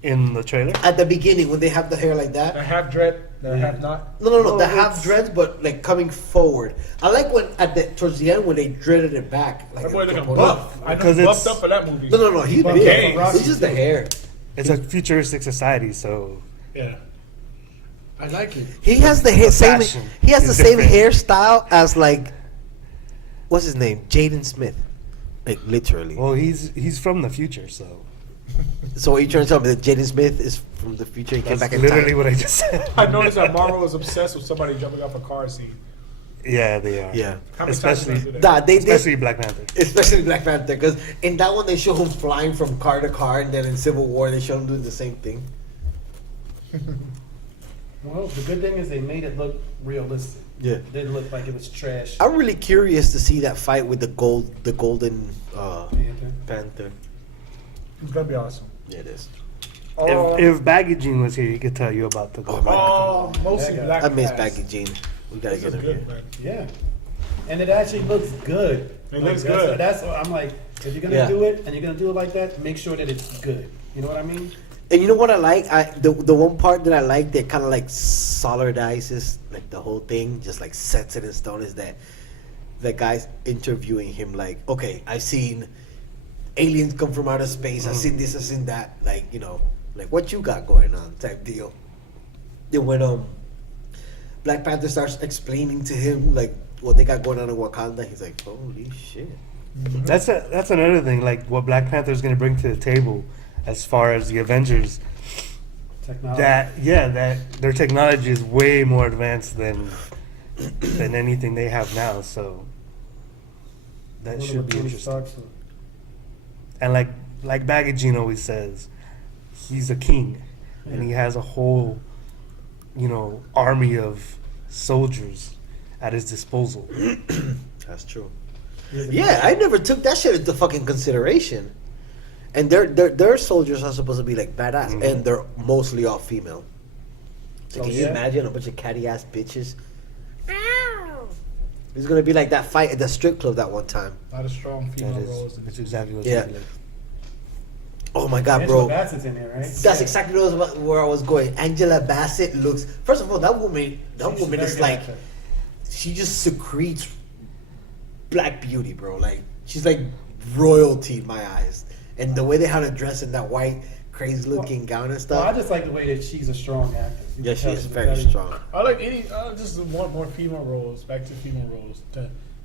in the trailer. at the beginning when they have the hair like The that. half dread, the half not. No, Oh, the half it's- dreads, but like coming forward. I like when towards the end when they dreaded it back. Like That boy looking no, buff. I know Because he it's- buffed up for that movie. no, he's buffed big. up for Rocky It's just the too. hair. It's a futuristic society, so Yeah. I like it. He has the same. fashion He has the is same different. hairstyle as like, what's his name? Jaden Smith. Like literally. well, he's from the future, so So what you trying to tell me that Jaden Smith is from the future? He came that's back in literally time. what I just said. I noticed that Marvel is obsessed with somebody jumping off a car scene. Yeah, they are. Yeah. How many Especially- times did I do that? Nah, they Especially Black Panther. especially Black Panther, because in that one they show him flying from car to car, and then in Civil War they show him doing the same thing. Well, the good thing is they made it look realistic. Yeah. It didn't look like it was trash. I'm really curious to see that fight with the golden Panther. Panther. It's gonna be awesome. Yeah, it is. If Baggy Jean was here, he could tell you about the. Oh, mostly Yeah, black. I miss cast. Baggy Jean. We gotta This get is him here. good, man. Yeah. And it actually looks good. It looks that's- good. That's what I'm like, if you're gonna Yeah. do it and you're gonna do it like that, make sure that it's good. You know what I mean? And you know what I like? The one part that I like that kind of like solidizes like the whole thing, just like sets it in stone, is that the guy's interviewing him like, okay, I've seen aliens come from outer space, I've seen this, I've seen that, like, you know, like what you got going on type deal. Then when Black Panther starts explaining to him like what they got going on in Wakanda, he's like, holy shit. That's another thing. Like what Black Panther is going to bring to the table, as far as the Avengers. Technology. That their technology is way more advanced than anything they have now. So that One of should the be Tony interesting. Starks. And like Baggy Jean always says, he's a king, and he has a whole, army of soldiers at his disposal. That's true. He's a- Yeah, I never took that shit into fucking consideration. And their soldiers are supposed to be like badass, Mhm. and they're mostly all female. So Oh, can you yeah? imagine a bunch of catty ass bitches? It's gonna be like that fight at the strip club that one time. A lot of strong female That is, roles. that's exactly what's Yeah. happening. Oh my god, Angela bro! Bassett's in there, right? That's exactly where I was going. Angela Bassett looks. First of all, that woman She's a very is good like, actor. she just secretes black beauty, bro. Like she's like royalty in my eyes. And the way they had her dress in that white, crazy looking gown and Well, I stuff. just like the way that she's a strong actor. You Yeah, can she tell is she's very strong. I like any. Just want more female roles. Back to female roles.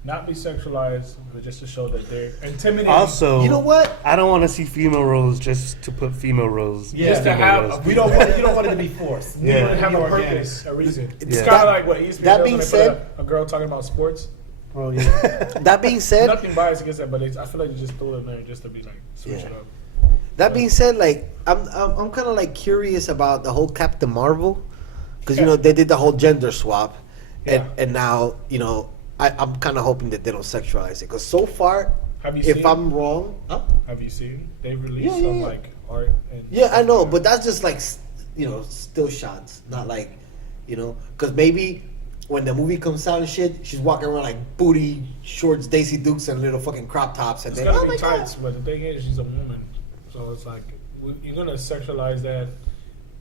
Not be sexualized, but just to show that they're intimidating. Also, You know what? I don't want to see female roles just to put female roles. Yeah. Just to female have roles. a- We don't want it, you don't want it to be forced. Yeah. You want to have a Organic. purpose, a reason. It's Yeah. kind of like what ESPN That does being when they put said- a girl talking about sports. Oh yeah. That being said, Nothing biased against that, but I feel like you just throw it in there just to be like switch Yeah. it up. that being said, like I'm kind of like curious about the whole Captain Marvel, because you know they did the whole gender swap, Yeah. and now you know I'm kind of hoping that they don't sexualize it, because so far, Have you if seen? I'm wrong, Have you seen? They've released Yeah, some yeah. like art. And yeah, I know, stuff. but that's just like you know still shots, not like you know, because maybe when the movie comes out and shit, she's walking around like booty shorts, Daisy Dukes, and little fucking crop tops, and it's then gonna oh be my god, tights. But the thing is, she's a woman, so it's like you're gonna sexualize that.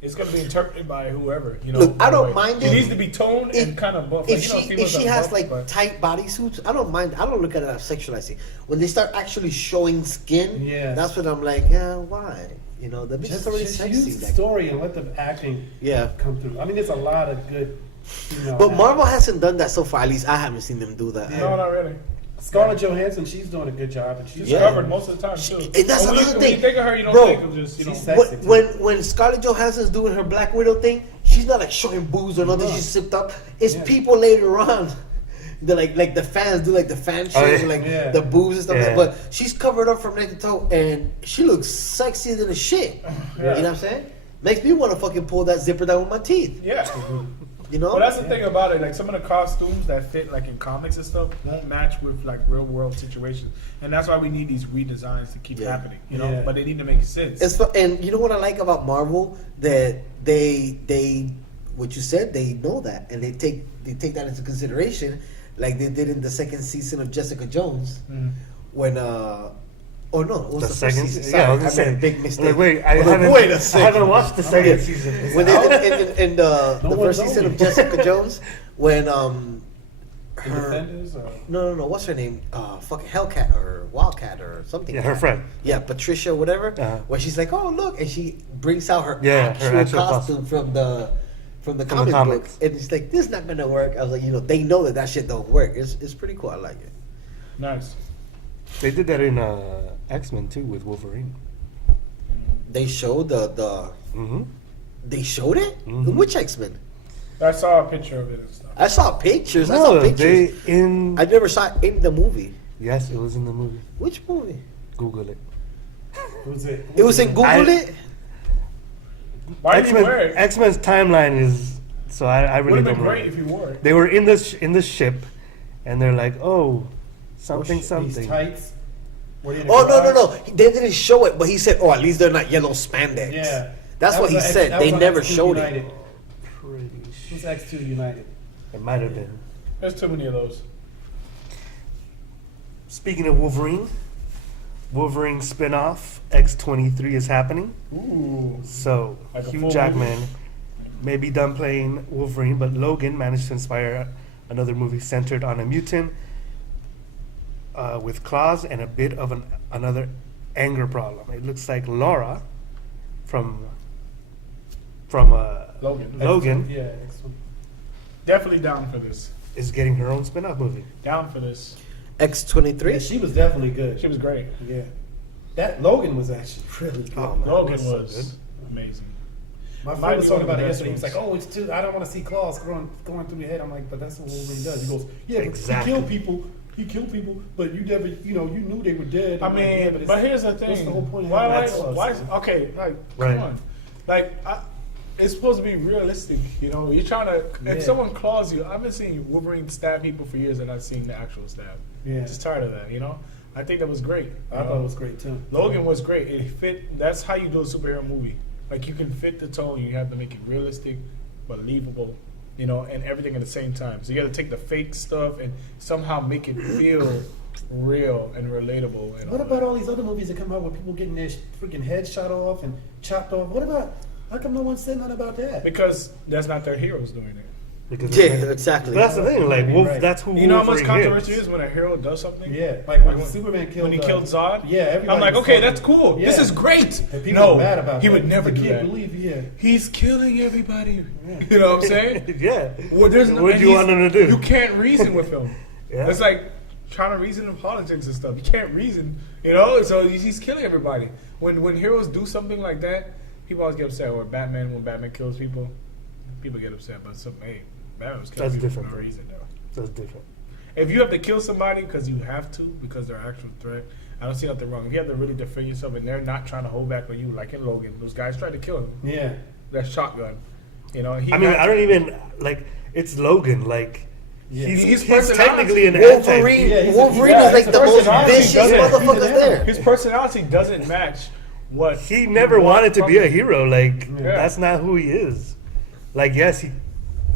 It's gonna be interpreted by whoever. You know, Look, I by the don't way. mind She it. needs to be toned and kind of buff. If Like, she has buff, like but- tight bodysuits, I don't mind. I don't look at it as sexualizing. When they start actually showing skin, Yeah. that's when I'm like, yeah, why? You know, the bitch is already Just sexy. use the like- story and let the acting yeah, come through. I mean, there's a lot of good. Female but actors. Marvel hasn't done that so far. At least I haven't seen them do that. No, not really. Scarlett Johansson, she's doing a good job, and she's She's Yeah. covered most of the time too. And that's when another When thing. you think of her, you don't Bro, think of just she's know. sexy. When Scarlett Johansson's doing her Black Widow thing, she's not like showing boobs or nothing. No. She's sipped up. It's Yeah. people later on. They're like the fans do like the fan shit, Oh, yeah. and, like Yeah. the boobs and stuff. Yeah. But she's covered up from neck to toe, and she looks sexier than a shit. You know what I'm saying? Makes me want to fucking pull that zipper down with my teeth. Yeah. You know? But that's the thing about it. Like some of the costumes that fit like in comics and stuff won't match with like real world situations, and that's why we need these redesigns to keep Yeah. happening. You know, Yeah. but they need to make sense. And you know what I like about Marvel, that they what you said, they know that, and they take that into consideration, like they did in the second season of Jessica Jones, when oh no, it was The the, second first season. season? Yeah, I was Sorry, gonna I made say. a big mistake. Like, wait, I Like, haven't, wait a I second. haven't watched the second season. When they did in the No first one's season known of me. Jessica Jones, when The her Defenders, or no, what's her name? Fucking Hellcat or Wildcat or something. Yeah, her like that. friend. Yeah, Patricia, whatever. Uh-huh. Where she's like, "Oh, look," and she brings out her Yeah, her actual actual costume from the comic book, comics. and it's like, "This is not gonna work." I was like, you know, they know that shit don't work. It's pretty cool. I like it. Nice. They did that in X-Men too with Wolverine. They showed the Mm-hmm. they showed it. Mhm. Which X-Men? I saw a picture of it and stuff. I saw pictures. I saw No, pictures. they in. I never saw it in the movie. Yes, it was in the movie. Which movie? Google it. was it? It was in Google it. Why did you wear it? X-Men's timeline is so I really Would have don't been know. great if you wore it. They were in the ship, and they're like, oh, something These something. tights. Were they in the Oh no, garage? They didn't show it, but he said, "Oh, at least they're not yellow spandex." Yeah, That's That what he was on said. that They was on never X2 showed United. it. Pretty It was sure. X2 United. It might have been. There's too many of those. Speaking of Wolverine spinoff X-23 is happening. Ooh. So Like a Hugh full Jackman may be done playing Wolverine, but Logan managed to inspire another movie centered on a mutant with claws and a bit of another anger problem. It looks like Laura from Logan. Yeah, X1. Definitely down for this. is getting her own spin-off movie. Down for this. X-23. Yeah, she was definitely good. She was great. Yeah, that Logan was actually really good. Oh, man. Logan was so was amazing. My Might friend was be talking one about of it the yesterday. He best was like, "Oh, it's too. I don't want to see claws going through your head." I'm like, "But that's what Wolverine does." He goes, "Yeah, but Exactly. he killed people. He killed people, but you never, you knew they were dead." I I'm like, mean, yeah, but, it's- here's the thing. What's the whole point of why, having why, claws? okay, like, Right. come on. Like, it's supposed to be realistic, You're trying to, Yeah. if someone claws you, I've been seeing Wolverine stab people for years and I've seen the actual stab. Yeah. Just tired of that, I think that was great. I thought it was great too. Logan was great. It fit, that's how you do a superhero movie. Like, you can fit the tone, you have to make it realistic, believable, and everything at the same time. So you got to take the fake stuff and somehow make it feel real and relatable. And What all about that. all these other movies that come out with people getting their freaking head shot off and chopped off? What about? How come no one said nothing about that? Because that's not their heroes doing it. Because Yeah, exactly. But that's the thing. Like, Right. that's who You know how much Wolverine controversy is. is when a hero does something? Yeah, like when When- Superman killed. When he killed Zod? Yeah, everybody I'm like, was okay, talking- that's cool. This Yeah. is great. And people No, are mad about he that. would never I do can't that. believe, yeah. He's killing everybody. Yeah. You know what I'm saying? Yeah. Well, there's What do you he's- want him to do? You can't reason with him. Yeah. It's like trying to reason in politics and stuff. You can't reason, you know. So he's killing everybody. When heroes do something like that, people always get upset. Or when Batman kills people get upset. But Batman was killing That's people different, for no though. reason though. That's different. If you have to kill somebody because you have to, because they're an actual threat, I don't see nothing wrong. If you have to really defend yourself and they're not trying to hold back on you, like in Logan, those guys tried to kill him. Yeah. That shotgun, you know. I mean, I don't even like. It's Logan. Like Yeah. he's personality- technically an Wolverine. Yeah, he's a- Wolverine yeah, is like his the most personality vicious doesn't- motherfucker he's an there. His personality doesn't match what He never wanted to be a hero. Like Yeah. that's not who he is. Like yes,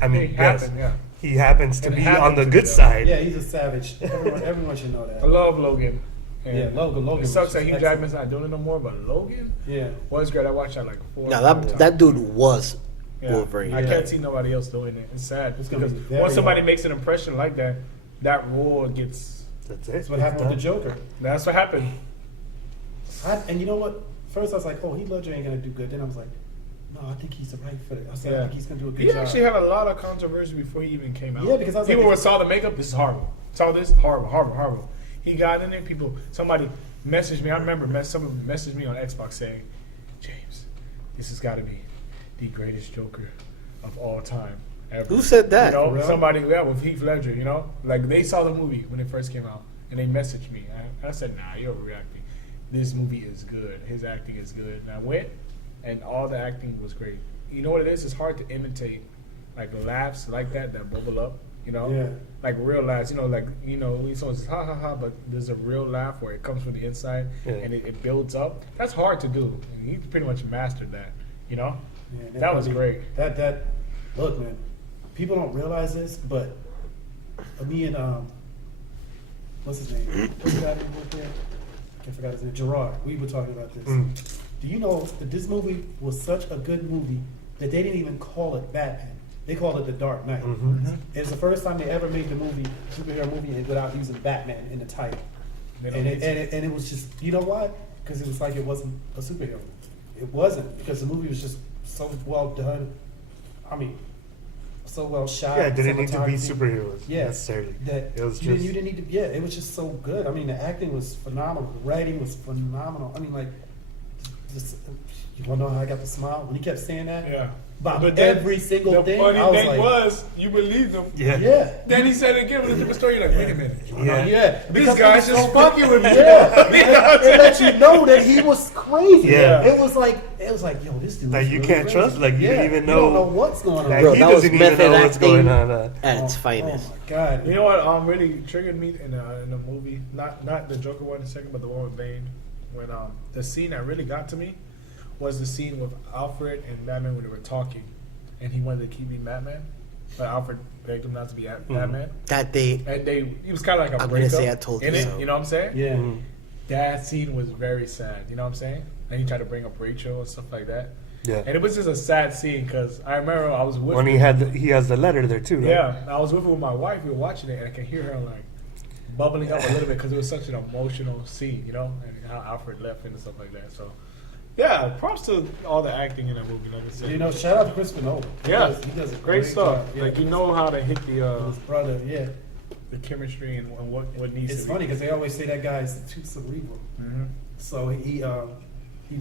I mean, It yes, happened, yeah. he happens to It be happened on the to good be, side. Yeah, he's a savage. Everyone should know I that. love Logan. Yeah, Logan It sucks was that Hugh excellent. Jackman's not doing it no more, but Logan Yeah. was great. I watched that like 4 No, times. that dude was Yeah. Wolverine. I can't see nobody else doing it. It's sad It's gonna because be very once somebody hard. makes an impression like that, that role gets. That's it. That's what happened with the Joker. That's what happened. And you know what? First I was like, oh, Heath Ledger ain't gonna do good. Then I was like, no, I think he's the right fit. I said, I think he's gonna do a good He job. actually had a lot of controversy before he even came out. Yeah, because I was like, people this- saw the makeup. This is horrible. Saw this horrible. He got in there. Somebody messaged me. I remember someone messaged me on Xbox saying, "James, this has got to be the greatest Joker of all time ever." Who said that? You know, Really? somebody with Heath Ledger. You know, like they saw the movie when it first came out, and they messaged me. I said, "Nah, you're overreacting. This movie is good. His acting is good." And I went, and all the acting was great. You know what it is? It's hard to imitate like laughs like that bubble up. You know, Yeah. like real laughs. You know, like when someone says ha ha ha, but there's a real laugh where it comes from the inside Yeah. and it builds up. That's hard to do. And he pretty much mastered that. You know, Yeah, that was great. That look, man. People don't realize this, but me and what's his name? What's the guy that worked there? I forgot his name. Gerard. We were talking about this. Do you know that this movie was such a good movie that they didn't even call it Batman? They called it The Dark Knight. It's the first time they ever made the superhero movie, without using Batman in the title. They don't And need to. it was just, you know why? Because it was like it wasn't a superhero. It wasn't, because the movie was just so well done. I mean, so well shot. Yeah, it didn't need to be cinematography. superheroes Yeah, necessarily. That It was you, just you didn't need to. Yeah, it was just so good. I mean, the acting was phenomenal. The writing was phenomenal. I mean, like, just, you want to know how I got the smile when he kept saying that? Yeah. About But then every single the thing. funny I was thing like, was, you believed him. yeah. yeah. Then he said it again with a different story. You're like, wait a minute. Yeah. Yeah, These because guys it was just so fucking with me. Yeah, You know what I'm it let saying? you know that he was crazy. Yeah. It was like, yo, this dude. Like, is you really can't crazy. trust, like, you yeah, don't even You don't know- know what's going on. Like, Bro, he that was doesn't even method know what's acting going on. at its Oh finest. my god. You know what really triggered me in a movie? Not the Joker one in a second, but the one with Bane. When the scene that really got to me was the scene with Alfred and Batman when they were talking, and he wanted to keep being Batman, but Alfred begged him not to be Batman. That they And he was kind of like a I'm gonna breakup say I told in you it. so. You know what I'm saying? Yeah. That scene was very sad. You know what I'm saying? And he tried to bring up Rachel and stuff like that. Yeah. And it was just a sad scene because I remember I was with When he has the letter there too. Right? yeah, I was with her with my wife. We were watching it, and I could hear her like bubbling up a little bit because it was such an emotional scene, you know, and how Alfred left and stuff like that. So, yeah, props to all the acting in that movie. Like I said, You know, shout out to Christopher Nolan. yeah, He does a great stuff. job. Yeah. Like you know how to hit His brother, yeah. the chemistry and what needs It's to funny be. because they always say that guy is too cerebral. So he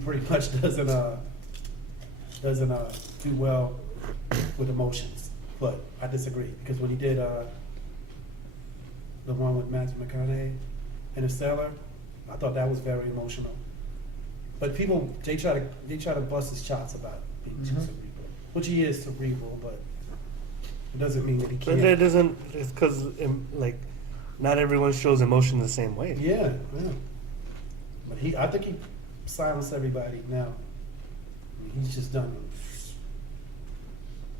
pretty much doesn't do well with emotions. But I disagree because when he did the one with Matthew McConaughey, Interstellar, I thought that was very emotional. But people they try to bust his chops about being too cerebral, which he is cerebral, but it doesn't mean that he But can't. that doesn't. It's because like not everyone shows emotion the same way. Yeah. But I think he silenced everybody now. I mean, he's just done.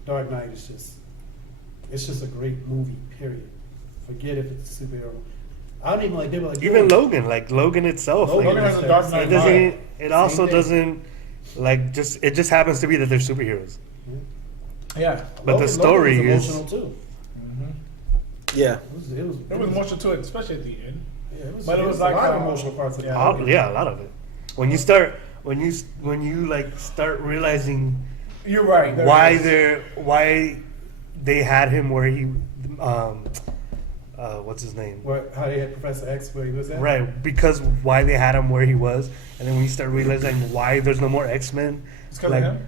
Dark Knight is it's just a great movie. Period. Forget if it's a superhero. I don't even like. They were like Even yo, Logan, like Logan itself, Logan like, has a Dark it Knight doesn't. vibe. It also Same thing. doesn't. Like it just happens to be that they're superheroes. Yeah, But the story Logan was is. emotional too. yeah. It was there was emotion to it, especially at the end. Yeah, it was, But it was like, a lot of emotional parts of yeah. the movie. Yeah, a lot of it. When you start realizing You're right. why they had him where he what's his name? How they had Professor X where he was at? Right, because why they had him where he was, and then when you start realizing why there's no more X-Men, It's because like, of him.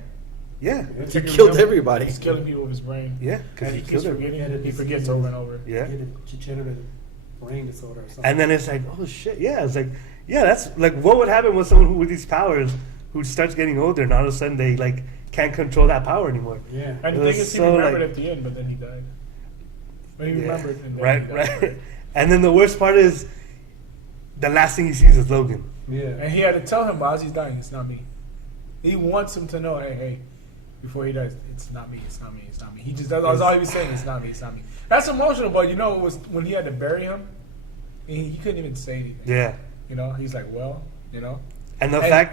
yeah, He killed everybody. He's killing people with his brain. yeah, because he He's killed him. forgetting. He forgets over and over. Yeah, He had a degenerative brain disorder or something. and then it's like, oh shit, yeah, it's like, yeah, that's like, what would happen with someone with these powers who starts getting older, and all of a sudden they like can't control that power anymore. Yeah. And It the was thing is, he so, remembered like- at the end, but then he died. But he Yeah. remembered, and then Right, he died. right. And then the worst part is, the last thing he sees is Logan. Yeah. And he had to tell him as he's dying, it's not me. He wants him to know, hey, before he dies, it's not me, it's not me, it's not me. He just that's all he was saying, it's not me, it's not me. That's emotional, but you know, it was when he had to bury him, he couldn't even say anything. Yeah, You know, he's like, well, you know. and the And-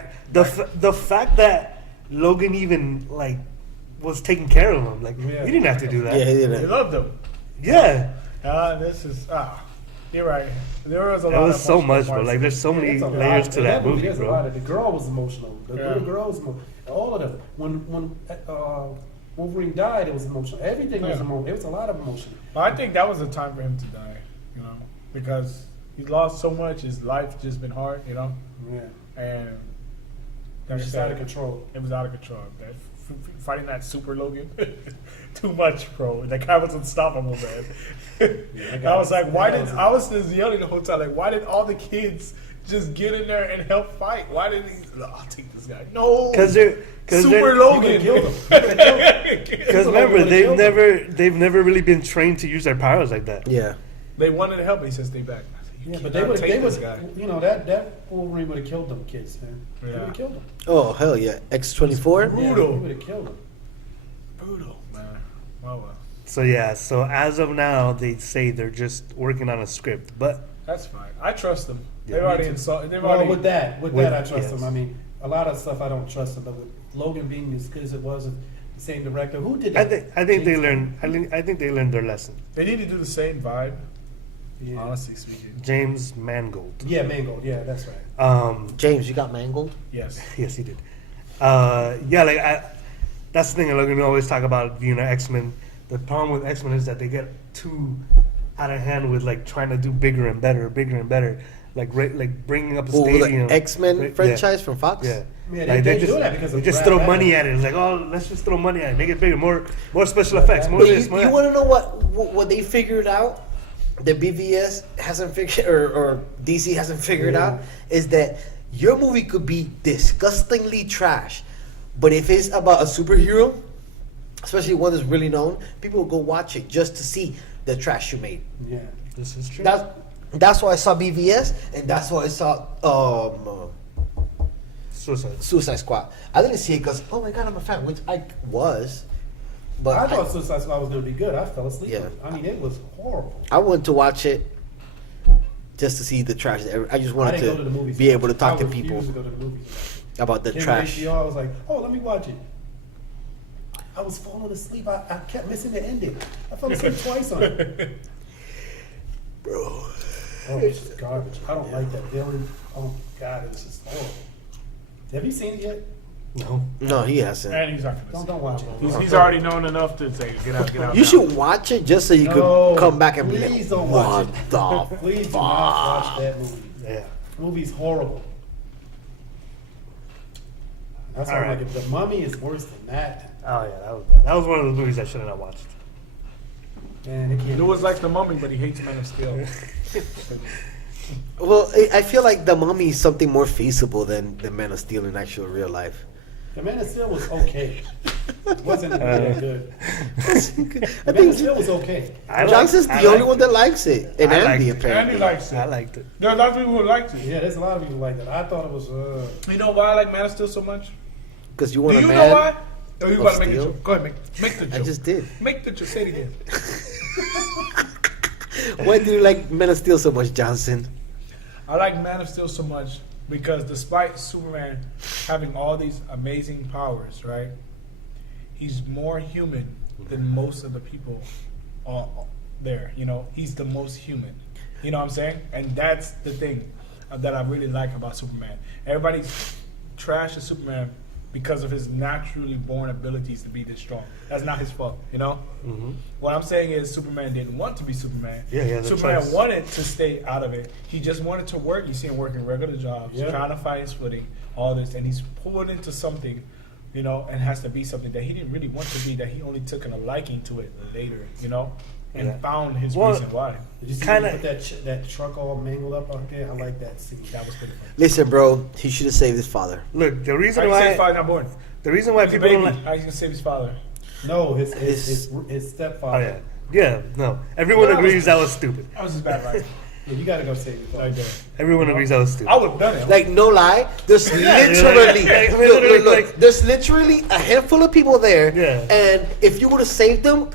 the fact that Logan even like was taking care of him, like Yeah. he didn't have to do that. Yeah, he He didn't. loved him. Yeah. You're right. There was a It lot was of so emotional much, bro. parts. Like there's so many It's a lot. layers to In that movie, there's a bro. lot of, the girl was emotional. The Yeah. little girl was emotional. All of them. When Wolverine died, it was emotional. Everything was Yeah. emotional. It was a lot of emotion. But I think that was the time for him to die, you know, because he lost so much. His life just been hard, you know, Yeah. and It like was I just said, out of control. It was out of control. That fighting that Super Logan, too much, bro. That guy was unstoppable, man. that I was like, why that did was- I was just yelling the whole time, like, why did all the kids just get in there and help fight? Why did he? I'll take this guy. No, Because Super Logan. You could've killed him. Because remember, they've never really been trained to use their powers like that. Yeah. They wanted to help. He said, stay back. I said, you Yeah, but cannot take they this would, guy. you know, that Wolverine would have killed them kids, man. He Yeah. would have killed them. Oh hell yeah. X-24. Brutal. He would have killed them. Brutal, man. Oh well. So yeah, so as of now, they say they're just working on a script, but That's fine. I trust them. Yeah, They've me already too. insulted. They've Well, already. with that I trust yes. them. I mean, a lot of stuff I don't trust them, but with Logan being as good as it was, the same director, who did I that? think they learned. I think they learned their lesson. They need to do the same vibe. Yeah. Honestly speaking. James Mangold. Yeah, Mangold. Yeah, that's right. James, you got mangled. Yes. Yes, he did. Yeah, like that's the thing. Like, we always talk about, you know, X-Men. The problem with X-Men is that they get too out of hand with like trying to do bigger and better, like like bringing up a Oh, stadium. the X-Men Right, franchise from Fox. Yeah. Yeah, Like, they just, do that because they of just Brad throw Pitt. money at it. It's like, oh, let's just throw money at it, make it bigger, more special effects, more But this, you more that. want to know what they figured out? That BVS hasn't figured, or DC hasn't figured Yeah. out, is that your movie could be disgustingly trash, but if it's about a superhero, especially one that's really known, people will go watch it just to see the trash you made. Yeah. This is true. That's why I saw BVS, and that's why I saw Suicide. Suicide Squad. I didn't see it because, oh my god, I'm a fan, which I was, but I thought Suicide Squad was going to be good. I fell asleep. Yeah. with it. I mean, it was horrible. I went to watch it just to see the trash. I just I wanted didn't go to the movies. be able to talk I to refused people to go to the movies. about the Came to trash. HBO, I was like, oh, let me watch it. I was falling asleep. I kept missing the ending. I fell asleep twice on it. Bro. Oh, it's just garbage. I don't like that villain. Oh my god, it's just horrible. Have you seen it yet? No. No, he hasn't. And he's not going to Don't watch it. He's already known enough to say, get out, get out. You now. should watch it just so you No, could come back and be please like, don't what watch it. the Please do fuck? not watch that movie. Yeah. The movie's horrible. That's why I'm Alright. like, if The Mummy is worse than that, Oh yeah, that was bad. That was one of those movies I should have not watched. man, it can't. It was like The Mummy, but he hates Man of Steel. Well, I feel like The Mummy is something more feasible than the Man of Steel in actual real life. The Man of Steel was okay. It wasn't that good. I The Man of think Steel was okay. Johnson's the only one that likes it, and I Andy liked it. Andy apparently. likes it. I liked it. There are a lot of people who liked it. Yeah, there's a lot of people like that. I thought it was. You know why I like Man of Steel so much? Because you Do want you a know man. why? Oh, you of gotta make the steel? joke. Go ahead, make the joke. I just did. Make the joke. Say it again. Why do you like Man of Steel so much, Johnson? I like Man of Steel so much because despite Superman having all these amazing powers, right? He's more human than most of the people there. You know, he's the most human. You know what I'm saying? And that's the thing that I really like about Superman. Everybody's trash to Superman because of his naturally born abilities to be this strong. That's not his fault, you know? Mm-hmm. What I'm saying is Superman didn't want to be Superman. Yeah, he has a Superman choice. wanted to stay out of it. He just wanted to work. You see him working regular jobs, Yeah. trying to find his footing, all this, and he's pulled into something, you know, and has to be something that he didn't really want to be, that he only took a liking to it later, you know? And Yeah. found his Well, reason why. Did you see Kinda- him put that truck all mangled up out there? I like that scene. That was pretty funny. Listen, bro, he should have saved his father. Look, the How reason you say his why father not born? the reason why He's a people baby. don't like. How you gonna save his father? No, his Oh stepfather. yeah, no. Everyone Well, that was- agrees that was stupid. That was his bad right. Yeah, you gotta go save your father. Right there. Everyone agrees that was stupid. I would have done it. Like, no lie, there's literally, like, look, literally, look, like- there's literally a handful of people there, Yeah. and if you would have saved them,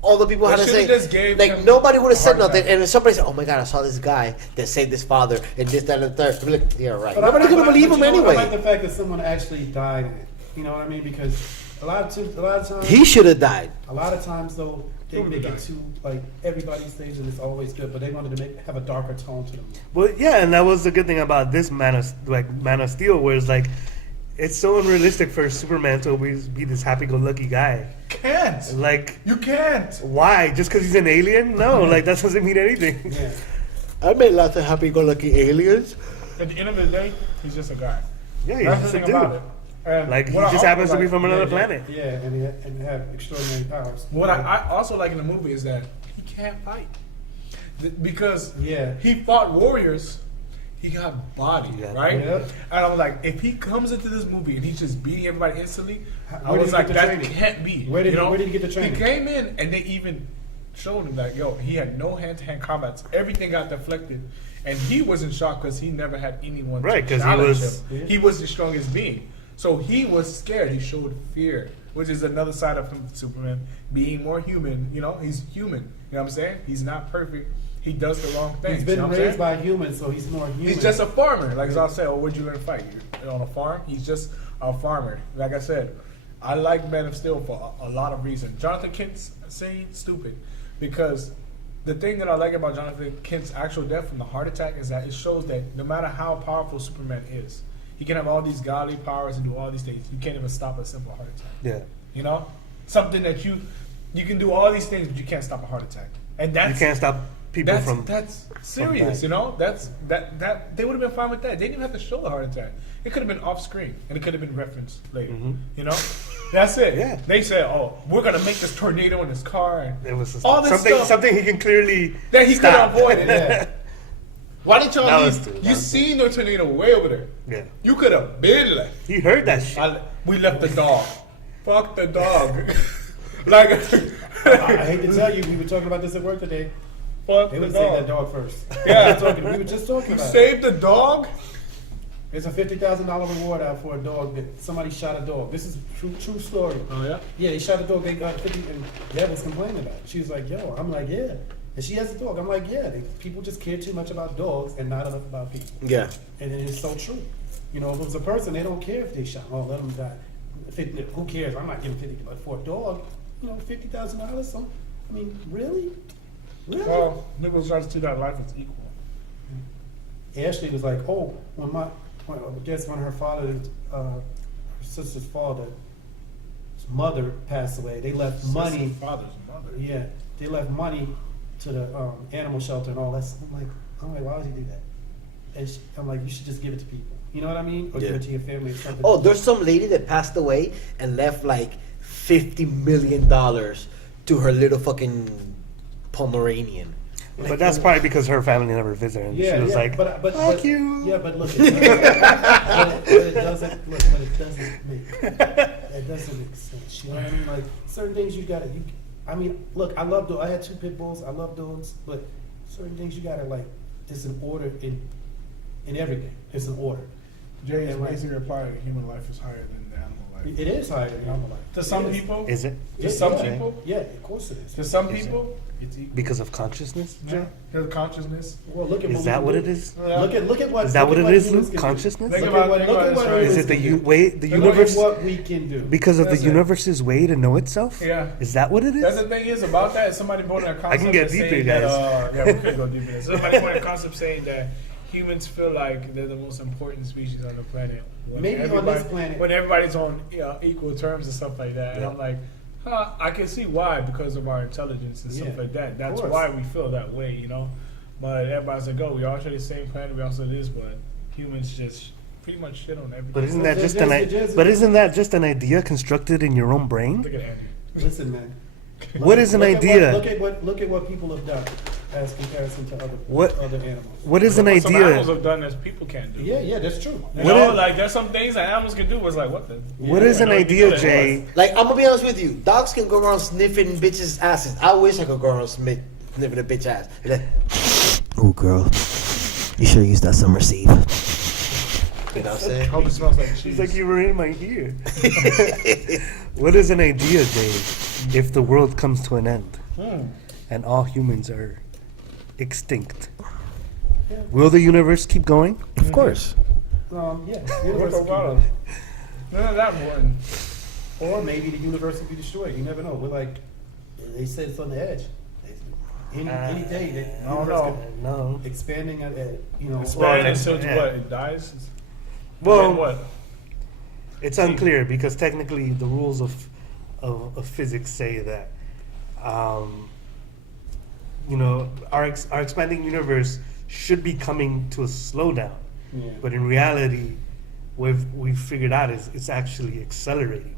all the people They had to should've say, just gave like, him nobody would have a said heart nothing, attack. and if somebody said, oh my god, I saw this guy that saved his father, and this, that, and the third, I'd be like, yeah, right. Nobody's gonna believe him but you know, I like anyway. the fact that someone actually died in it. You know what I mean? Because a lot of times, He should have died. a lot of times though, they Who make died? it too like everybody's things, and it's always good. But they wanted to have a darker tone to them. Well, yeah, and that was the good thing about this Man of Steel, where it's like, it's so unrealistic for Superman to always be this happy-go-lucky guy. Can't. Like, You can't. why? Just because he's an alien? No, like that doesn't mean anything. Yeah. I met lots of happy-go-lucky aliens. At the end of the day, he's just a guy. Yeah, he's That's just the a thing about dude. it. And Like he what I just also happens to be like- from another Yeah, planet. Yeah, and have extraordinary powers. What I also like in the movie is that he can't fight. Because Yeah. he fought warriors, he got bodied, Yeah. right? Yep. And I was like, if he comes into this movie and he's just beating everybody instantly, I Where did was he like, get the that training? can't be. Where did you know? where did he get the training? He came in and they even showed him that, yo, he had no hand-to-hand combats. Everything got deflected. And he was in shock because he never had anyone Right, to 'cause he challenge was- him. Yeah. He was the strongest being. So he was scared. He showed fear, which is another side of him, Superman, being more human. You know, he's human. You know what I'm saying? He's not perfect. He does the wrong things. He's been you know what I'm raised saying? by humans, so he's more human. He's just a farmer. Like as I said, oh, where'd you learn to fight? You're on a farm? He's just a farmer. Like I said, I like Man of Steel for a lot of reasons. Jonathan Kent's saying stupid because the thing that I like about Jonathan Kent's actual death from the heart attack is that it shows that no matter how powerful Superman is, he can have all these godly powers and do all these things. You can't even stop a simple heart attack. Yeah, You know, something that you can do all these things, but you can't stop a heart attack. And that's you can't stop people from. that's serious, dying. you know. That they would have been fine with that. They didn't even have to show the heart attack. It could have been off screen, and it could have been referenced later. Mhm. You know, that's it. Yeah. They said, "Oh, we're gonna make this tornado in this car," and It was just all this something. stuff Something he can clearly that he could have stop. avoided. Yeah. Why didn't y'all That was leave? stupid. You That was seen the tornado way over there. Yeah, You could have been left. he heard that shit. We left the dog. Fuck the dog. Like, I hate to tell you, we were talking about this at work today. fuck They the would save that dog. dog first. Yeah. We were just talking You about it. saved the dog. There's a $50,000 reward out for a dog that somebody shot a dog. This is true story. Oh yeah. Yeah, they shot a dog. They got 50, and Deb was complaining about it. She was like, "Yo," I'm like, "Yeah," and she has a dog. I'm like, "Yeah." People just care too much about dogs and not enough about people, Yeah. and it's so true. You know, if it was a person, they don't care if they shot. Oh, let them die. Who cares? I'm not giving 50, but for a dog, you know, $50,000. I mean, really? Well, Nicholas tries to that life is equal. Ashley was like, "Oh, I guess when her sister's father's mother passed away, they left money. Father's mother. Yeah, they left money to the animal shelter and all that. I'm like, why would you do that? And I'm like, you should just give it to people. You know what I mean? Or give Yeah. it to your family or something. Oh, there's some lady that passed away and left like $50 million to her little fucking Pomeranian. But that's probably because her family never visited, and yeah, she was yeah, like, but you. Yeah, but look, it doesn't. Look, but it doesn't make sense. You know what I mean? Like certain things you gotta. I mean, look, I love dogs. I had 2 pit bulls. I love dogs, but certain things you gotta like. It's an order in everything. It's an order. Jay is And, like, basically replying human life is higher than the animal life. It is higher than animal life. To some It is. people, Is it to some yeah. people, Yeah, of course it is. to some Is it? people, it's equal. because of consciousness? Yeah. There's consciousness. Well, look at Is we that can what do. it is? Yeah. Look at what. Is that look what at it is, humans Luke? can do. Consciousness? Think Look about at what, think look about at what this, right? Is humans it the can do. way the Look at Look universe? at what we can do. Because of the That's it. universe's way to know itself? Yeah. Is that what it That's is? the thing is about that. Somebody put in a concept. can get saying deeper, that, guys. yeah, we could go deeper. Somebody put in a concept saying that humans feel like they're the most important species on the planet. Maybe on this planet. When everybody's on equal terms and stuff like that. And I'm like, I can see why, because of our intelligence and stuff like that. That's why we feel that way, you know? But everybody's like, oh, we all share the same planet, we also this, but humans just pretty much shit on everything. But isn't that just an idea constructed in your own brain? Look at Andy. Listen, man. What is an idea? Look at what people have done as comparison to other animals. What is an What some animals idea? have done that people can't do. Yeah, that's true. You know, like there's some things that animals can do. Was like, what the? What is an idea, Jay? Like, I'm gonna be honest with you. Dogs can go around sniffing bitches' asses. I wish I could go around sniffing a bitch ass. Like, oh, girl, you should use that summer seed. You know what I'm saying? Hope it smells like cheese. She's like, you were in my ear. What is an idea, Jay? If the world comes to an end and all humans are extinct, will the universe keep going? Of course. Yeah. What's the problem? None of that one. Or maybe the universe will be destroyed. You never know. We're like, they said it's on the edge. Any day, the universe No. could expanding at Expanding until what? It dies. Well, Then what? it's unclear because technically the rules of physics say that, our expanding universe should be coming to a slowdown. Yeah. But in reality, what we've figured out is it's actually accelerating.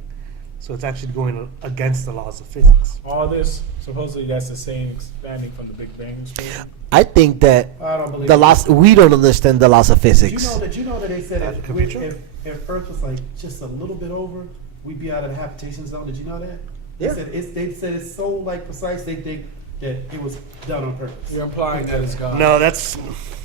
So it's actually going against the laws of physics. All this supposedly that's the same expanding from the Big Bang explosion. I think that I don't believe we don't understand the laws of Did physics. you know that they said That could be true. if Earth was like just a little bit over, we'd be out of the habitation zone. Did you know that? Yeah. They said it's so like precise. They think that it was done on purpose. You're implying that it's God. No, that's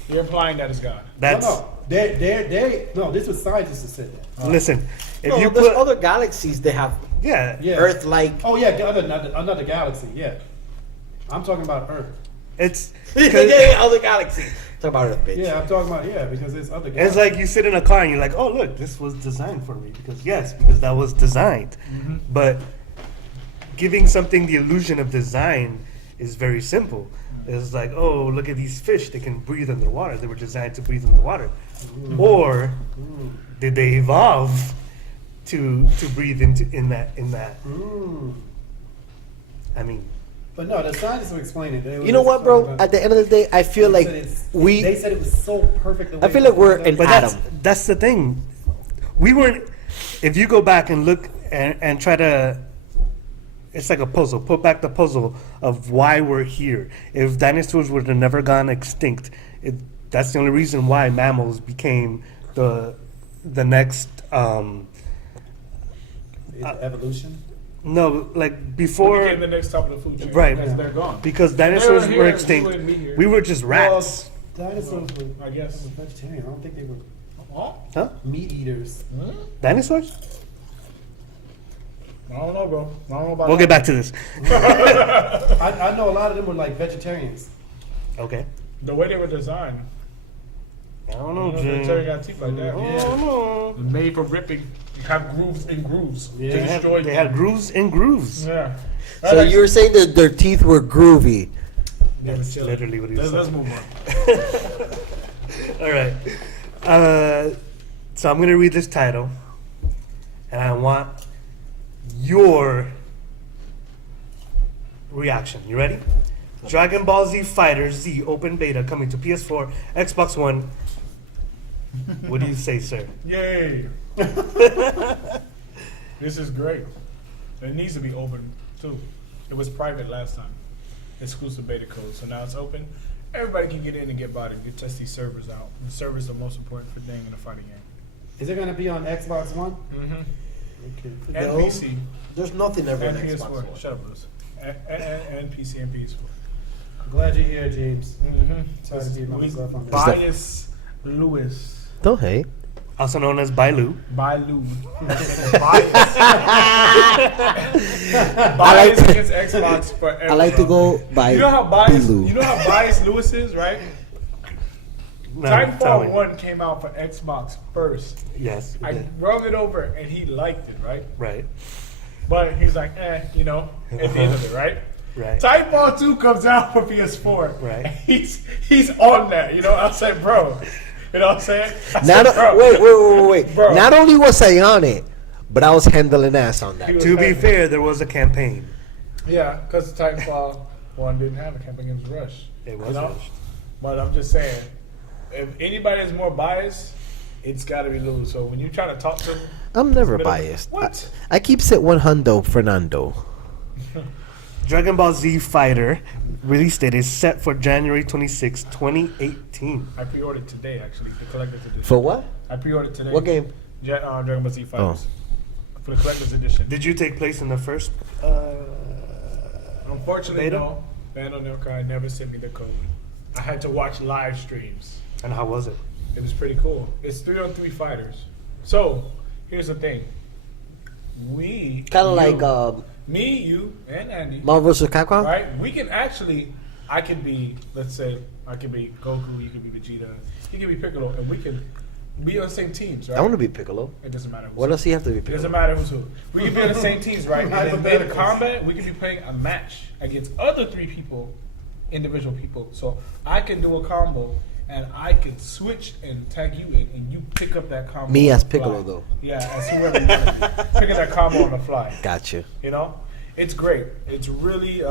You're implying that it's God. No, this was scientists that said that. listen. If you there's put other galaxies that have yeah, Earth-like. Oh yeah, another galaxy. Yeah, I'm talking about Earth. it's other galaxies. Talk about Earth, bitch. Yeah, I'm talking about because there's other it's galaxies. like you sit in a car and you're like, oh look, this was designed for me because that was designed. But giving something the illusion of design is very simple. It's like, oh, look at these fish. They can breathe underwater. They were designed to breathe underwater. Or did they evolve to breathe in that? I mean, But no, the scientists will explain it. You know what, bro? At the end of the day, I feel like they said it was so perfect. I feel like we're an but atom. that's the thing. We weren't. If you go back and look and try to, it's like a puzzle. Put back the puzzle of why we're here. If dinosaurs would have never gone extinct, that's the only reason why mammals became the next. Evolution. No, like before. Became the next top of the food chain. Right. Because they're gone. Because dinosaurs They were here, extinct. you wouldn't be here. We were just rats. Dinosaurs were, I guess. vegetarian. I don't think they were Oh, Huh? meat eaters. Dinosaurs? I don't know, bro. I don't know about We'll get back to this. I know a lot of them were like vegetarians. Okay. the way they were designed. I don't know, They Jay. got teeth like that. I don't know. Made for ripping. You have grooves in grooves. Yeah. To destroy They had grooves and grooves. Yeah. So you were saying that their teeth were groovy. That's literally what he was Let's saying. move on. All right. So I'm going to read this title, and I want your reaction. You ready? Dragon Ball Z Fighter Z Open Beta coming to PS4, Xbox One. What do you say, sir? Yay. This is great. It needs to be open, too. It was private last time. Exclusive beta code. So now it's open. Everybody can get in and get bought and get test these servers out. The servers are the most important thing in a fighting game. Is it going to be on Xbox One? Mm-hmm. Okay. And No. PC. There's nothing ever And on Xbox PS4. One. Shut up, Bruce. And PC and PS4. I'm glad you're here, James. Mm-hmm. Sorry to be by myself on this. Bias Lewis. Don't hate. Also known as Bailu. Bailu. I Bias like- against Xbox forever. I like to go by You know how biased? Bailu. You know how biased Lewis is, right? No, tell Titanfall me. 1 came out for Xbox first. Yes. it I did. rung it over and he liked it, right? Right. But he's like, at the end of it, right? Right. Titanfall 2 comes out for PS4. Right. And he's on that, I said, bro, You know what I'm saying? I Not said, bro, wait. Bro. Not only was I on it, but I was handling ass on that. He was To be handling- fair, there was a campaign. Yeah, because the Titanfall 1 didn't have a campaign against Rush. It was you know? rushed. But I'm just saying, if anybody is more biased, it's got to be Lou. So when you try to talk to him, I'm never Middle- biased. What? I keeps it 100, Fernando. Dragon Ball Z Fighter release date is set for January 26, 2018. I pre-ordered today, actually, the collector's edition. For what? I pre-ordered today. What game? Dragon Ball Z Fighters. For the collector's edition. Did you take place in the first? Unfortunately, beta? no. Bandai Namco never sent me the code. I had to watch live streams. And how was it? It was pretty cool. It's 3-on-3 fighters. So, here's the thing. We... Kind of you, like me, you, and Andy. Marvel vs. Capcom? Right? We can actually... I could be, let's say, I could be Goku, you could be Vegeta, you could be Piccolo, and we can be on the same teams, right? I want to be Piccolo. It doesn't matter who's What who. does he have to be It doesn't Piccolo? matter who's who. We can be on the same teams, right? And then in Hypotheticals. combat, we can be playing a match against other 3 people, individual people. So I can do a combo, and I could switch and tag you in, and you pick up that combo. Me on as the fly. Piccolo, though. Yeah, as whoever you want to be. Picking that combo on the fly. Gotcha. You know? It's great. It's really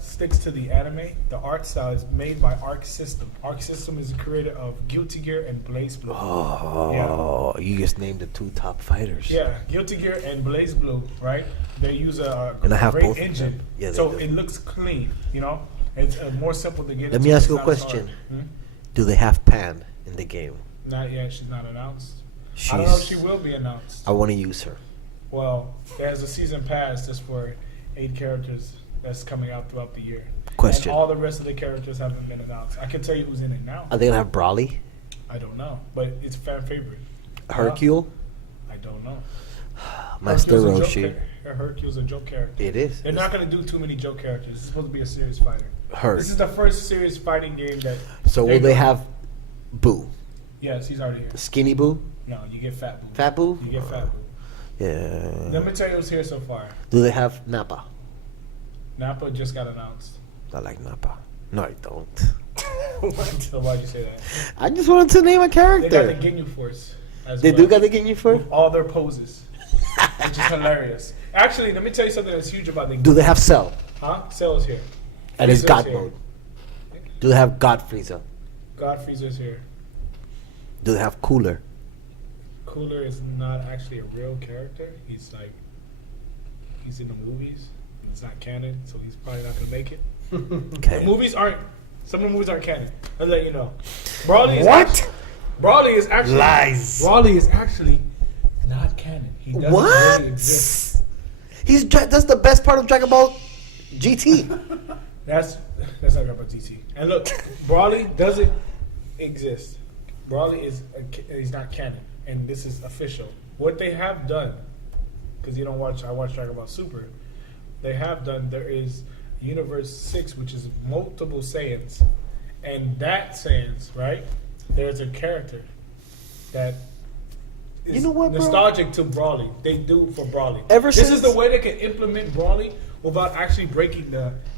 sticks to the anime. The art style is made by Arc System. Arc System is the creator of Guilty Gear and Blaze Blue. Oh, you just named the 2 top fighters. Yeah, Guilty Gear and Blaze Blue, right? They use a And I have great both of engine, them. Yeah, they so do. it looks clean. You know, it's more simple to get. Let into. me ask It's you a not as question. hard. Do they have Pan in the game? Not yet. She's not announced. I don't know if she will be announced. I want to use her. Well, there's a season pass just for 8 characters that's coming out throughout the year. Question. And all the rest of the characters haven't been announced. I can tell you who's in it now. Are they going to have Brawly? I don't know, but it's fan favorite. Hercule? I don't know. Master Hercule's a joke Roshi? char- Hercule's a joke character. It is. They're not going to do too many joke characters. It's supposed to be a serious fighter. Heard. This is the first serious fighting game that. So will they have Boo? Yes, he's already here. Skinny Boo? No, you get Fat Boo. Fat Boo? You get Fat Boo. Yeah. Let me tell you who's here so far. Do they have Nappa? Nappa just got announced. I like Nappa. No, I don't. So why'd you say that? I just wanted to name a They got the character. Ginyu Force. As They well, do got the Ginyu for? with all their poses, which is hilarious. Actually, let me tell you something that's huge about the. Do they have Cell? Huh? Cell's here. And it's Frieza's God here. mode. Do they have God Frieza? God Frieza's here. Do they have Cooler? Cooler is not actually a real character. He's in the movies. It's not canon, so he's probably not gonna make it. The Okay. movies aren't. Some of the movies aren't canon. I'll let you know. Brawly is What? Actually, Brawly is actually Lies. Brawly is actually not canon. He doesn't What? really exist. That's the best part of Dragon Ball GT. That's not about GT. And look, Brawly doesn't exist. Brawly he's not canon, and this is official. What they have done, because you don't watch, I watch Dragon Ball Super. They have done. There is Universe 6, which is multiple Saiyans, and that Saiyans, right? There's a character that is You know what, bro? nostalgic to Brawly. They do for Brawly. Ever this since- is the way they can implement Brawly without actually breaking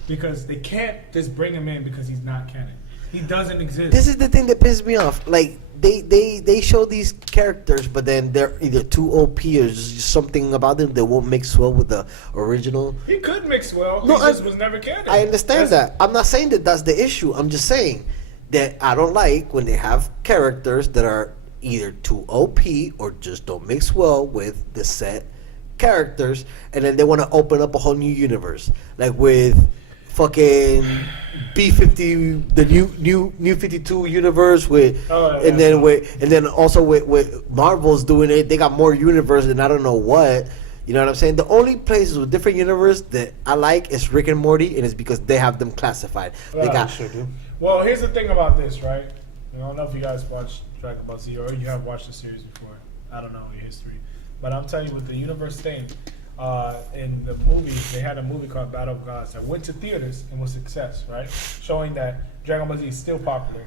because they can't just bring him in because he's not canon. He doesn't exist. This is the thing that pisses me off. Like they show these characters, but then they're either too OP or just something about them that won't mix well with the original. He could mix well. No, he just was never canon. I understand That's- that. I'm not saying that that's the issue. I'm just saying that I don't like when they have characters that are either too OP or just don't mix well with the set characters, and then they want to open up a whole new universe, like with fucking B50, the new 52 universe with, Oh, yeah, and then also with Marvel's doing it. They got more universe than I don't know what. You know what I'm saying? The only places with different universe that I like is Rick and Morty, and it's because they have them classified. They Well, got Sure do. Well, here's the thing about this, right? I don't know if you guys watched Dragon Ball Z or you have watched the series before. I don't know your history, but I'm telling you, with the universe thing, in the movie, they had a movie called Battle of Gods that went to theaters and was a success, right? Showing that Dragon Ball Z is still popular.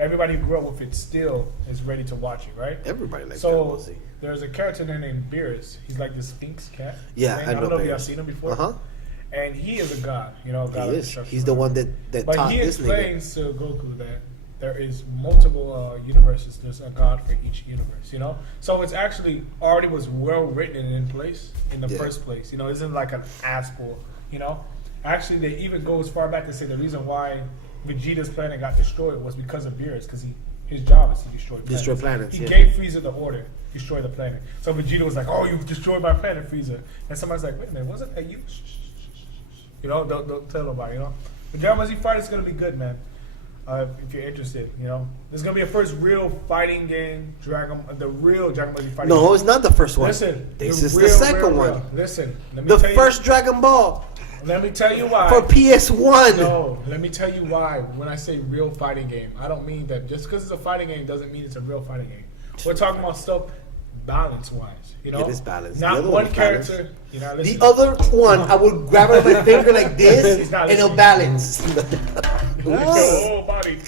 Everybody who grew up with it still is ready to watch it, right? everybody likes Dragon Ball So Z. there's a character there named Beerus. He's like this Sphinx cat. Yeah, thing. I know don't know if you Beerus. have seen him before. Uh-huh. And he is a god, you know, god He of is. destruction. He's the one that But taught he this nigga. explains to Goku that there is multiple universes. There's a god for each universe, you know. So it's actually already was well written and in place in the first place. You know, it isn't like an asshole. You know, actually they even go as far back to say the reason why Vegeta's planet got destroyed was because of Beerus, because his job is to destroy planets. He gave Frieza the order, destroy the planet. So Vegeta was like, "Oh, you destroyed my planet, Frieza." And somebody's like, "Wait a minute, wasn't that you?" You know, don't tell nobody. You know, but Dragon Ball Z Fighter is gonna be good, man. If you're interested, you know, there's gonna be a first real fighting game, the real Dragon Ball Z fighting. No, game. it's not the first one. Listen, this is the second one. Listen, let me The tell first Dragon Ball Let me tell you why. for PS1. No, let me tell you why. When I say real fighting game, I don't mean that just because it's a fighting game doesn't mean it's a real fighting game. We're talking about stuff balance-wise, you know. It is balanced. Not The other one one's character. balanced. You know, The listen. other one, I would grab it with my finger like this, He's not and it'll listening. balance. Your whole body.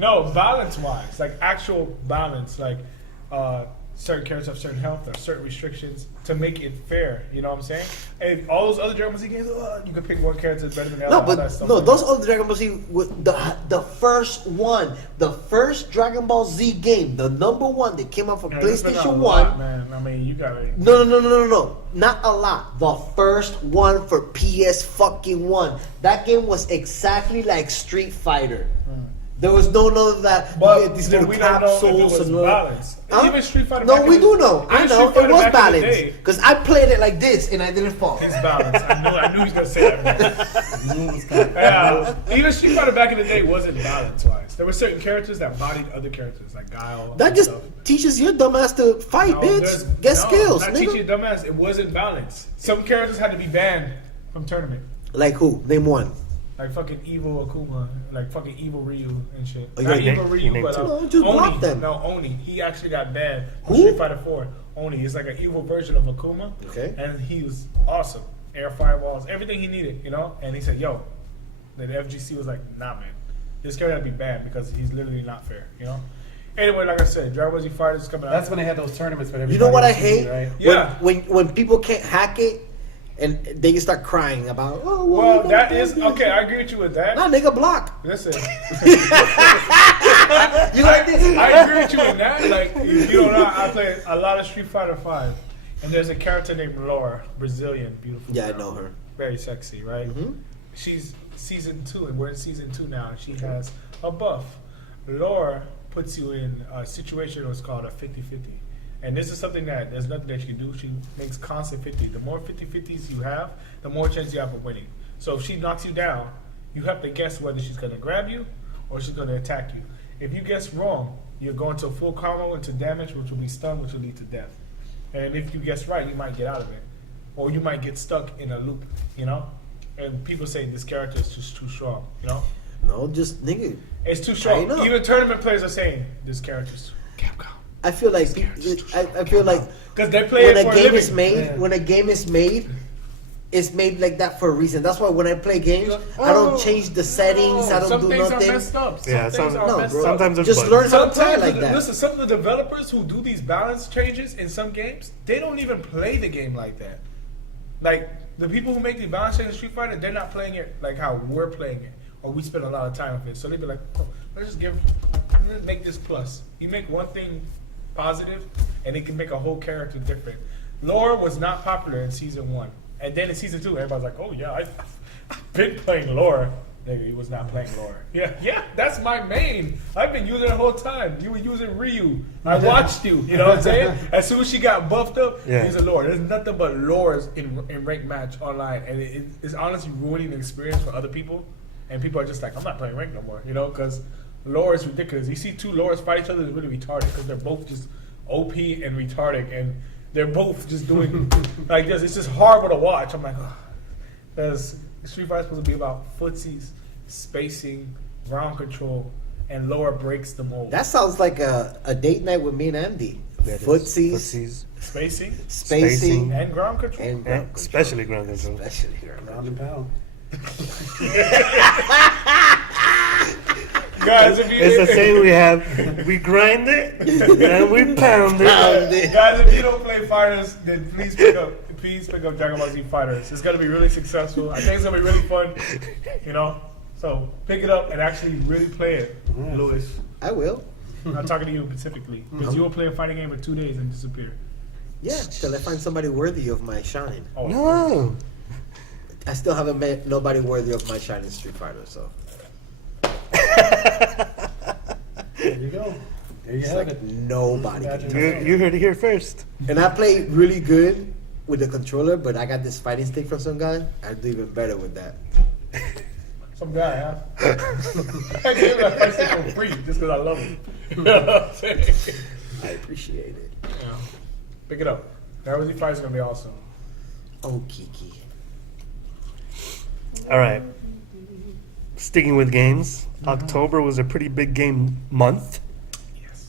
No, balance-wise, like actual balance, like certain characters have certain health, there are certain restrictions to make it fair. You know what I'm saying? And all those other Dragon Ball Z games, you can pick one character better than the other. No, all that but stuff no, like those that. other Dragon Ball Z, the first one, the first Dragon Ball Z game, the number one that came out for Yeah, there's been a PlayStation lot, 1. man. I mean, you gotta. No, not a lot. The first one for PS fucking 1. That game was exactly like Street Fighter. There was no of that. But you get these little we don't know if it capsules was and all. balanced. Huh? Even Street Fighter. No, back we in do the- know. I even know Street it Fighter was back in the balanced day, because I played it like this and I didn't fall. It's balanced. I knew he was gonna say that. Yeah, even Street Fighter back in the day wasn't balance wise. There were certain characters that bodied other characters, like Guile. That and just stuff. teaches your dumbass to fight, No, bitch. Get skills, Not nigga. teaching you dumbass. It wasn't balanced. Some characters had to be banned from tournament. Like who? Name one. Like fucking evil Akuma, like fucking evil Ryu and shit. Oh, Not you evil named- Ryu, you named but two. No, just block Oni. them. No, Oni. He actually got banned from Who? Street Fighter 4. Oni is like an evil version of Akuma. Okay. And he was awesome. Air fireballs, everything he needed, you know? And he said, yo, the FGC was like, nah, man. This character had to be banned because he's literally not fair, you know? Anyway, like I said, Dragon Ball Z Fighters is coming out. That's when they had those tournaments for everybody. You know what I to see, hate? right? Yeah. When people can't hack it and they can start crying about, oh, Well, that is, okay, I agree with you with that. Nah, nigga, block. Listen. You like this? I agree with you in that. Like, if you don't know, I play a lot of Street Fighter 5. And there's a character named Laura, Brazilian, beautiful. Yeah, I girl. know her. Very sexy, right? Mhm. She's season 2, and we're in season 2 now. And she has a buff. Laura puts you in a situation that's called a 50-50. And this is something that there's nothing that you can do. She makes constant 50. The more 50-50s you have, the more chance you have of winning. So if she knocks you down, you have to guess whether she's going to grab you or she's going to attack you. If you guess wrong, you're going to full combo into damage, which will be stun, which will lead to death. And if you guess right, you might get out of it. Or you might get stuck in a loop, you know? And people say this character is just too strong, you know? No, just nigga. It's too strong. I know. Even tournament players are saying this character's Capcom. I feel like I feel like Because they play when it a for a game living. is made, Yeah. when a game is made, it's made like that for a reason. That's why when I play games, I don't change the settings. I don't some do things nothing. are messed up. Some Yeah, things some- are No, messed bro. up. Sometimes there's Just bugs. learn how to play Sometimes, like that. listen, some of the developers who do these balance changes in some games, they don't even play the game like that. Like, the people who make the balance changes in Street Fighter, they're not playing it like how we're playing it. Or we spend a lot of time with it. So they'd be like, oh, let's make this plus. You make one thing positive, and it can make a whole character different. Laura was not popular in season 1. And then in season 2, everybody's like, oh yeah, I've been playing Laura. Nigga, he was not playing Laura. Yeah, that's my main. I've been using it the whole time. You were using Ryu. I watched you. You know what I'm saying? As soon as she got buffed up, Yeah. using Laura. There's nothing but Lauras in ranked match online, and it's honestly ruining the experience for other people. And people are just like, I'm not playing ranked no more. You know, because Laura is ridiculous. You see two Lauras fight each other, it's really retarded because they're both just OP and retarded, and they're both just doing like this. It's just horrible to watch. I'm like, because Street Fighter is supposed to be about footsies, spacing, ground control, and Laura breaks the mold. That sounds like a date night with me and Andy. That is Footsies, Spacing spacing, and ground control. and ground control. Especially ground control. Especially ground control. Ground and pound. Guys, if you It's the same we have. We grind it and we pound it. Guys, if you don't play fighters, then please pick up Dragon Ball Z Fighters. It's gonna be really successful. I think it's gonna be really fun. You know, So pick it up and actually really play it, Louis. I will. I'm not talking to you specifically. Because you will play a fighting game for 2 days and disappear. Yeah, till I find somebody worthy of my shine. Oh, No. I still haven't met nobody worthy of my shine in Street Fighter, so. There you go. There you It's have like it. nobody. can do it. You heard it here first. And I play really good with the controller, but I got this fighting stick from some guy. I do even better with that. some guy, huh? I gave him that person for free just because I love him. You know what I'm saying? I appreciate it. Yeah. Pick it up. Nervously Fight is going to be awesome. Oh, Kiki. All right. Sticking with games, October was a pretty big game month. Yes.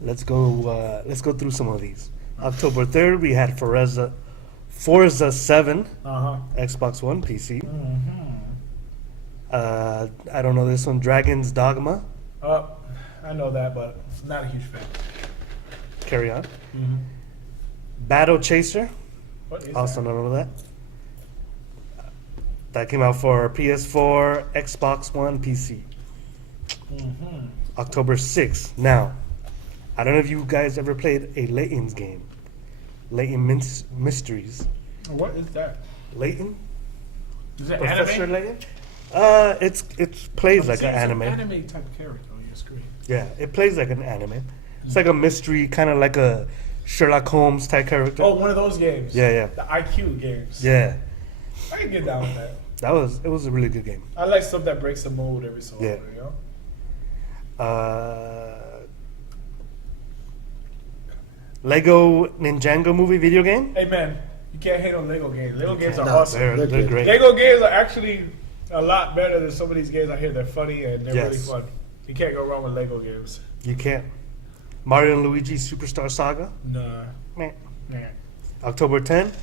Let's go through some of these. October 3rd, we had Forza 7, Uh-huh. Xbox One, PC. Mm-hmm. I don't know this one, Dragon's Dogma. I know that, but not a huge fan. Carry on. Mm-hmm. Battle Chaser, What is also that? none of that. That came out for PS4, Xbox One, PC. Mm-hmm. October 6th. Now, I don't know if you guys ever played a Layton's game. Layton Mysteries. What is that? Layton? Is it Professor anime? Layton? It plays like an anime. Anime type of character on your screen. Yeah, it plays like an anime. It's like a mystery, kind of like a Sherlock Holmes type character. Oh, one of those games. Yeah, yeah. The IQ games. Yeah, I can get down with that. it was a really good game. I like stuff that breaks the mold every so Yeah. often, you know? Lego Ninjago movie video game. Hey, man, you can't hate on Lego games. Lego games are No, awesome. They're good. great. Lego games are actually a lot better than some of these games I hear. They're funny and they're really Yes. fun. You can't go wrong with Lego games. You can't. Mario and Luigi Superstar Saga. Nah. Meh. Nah. October 10th,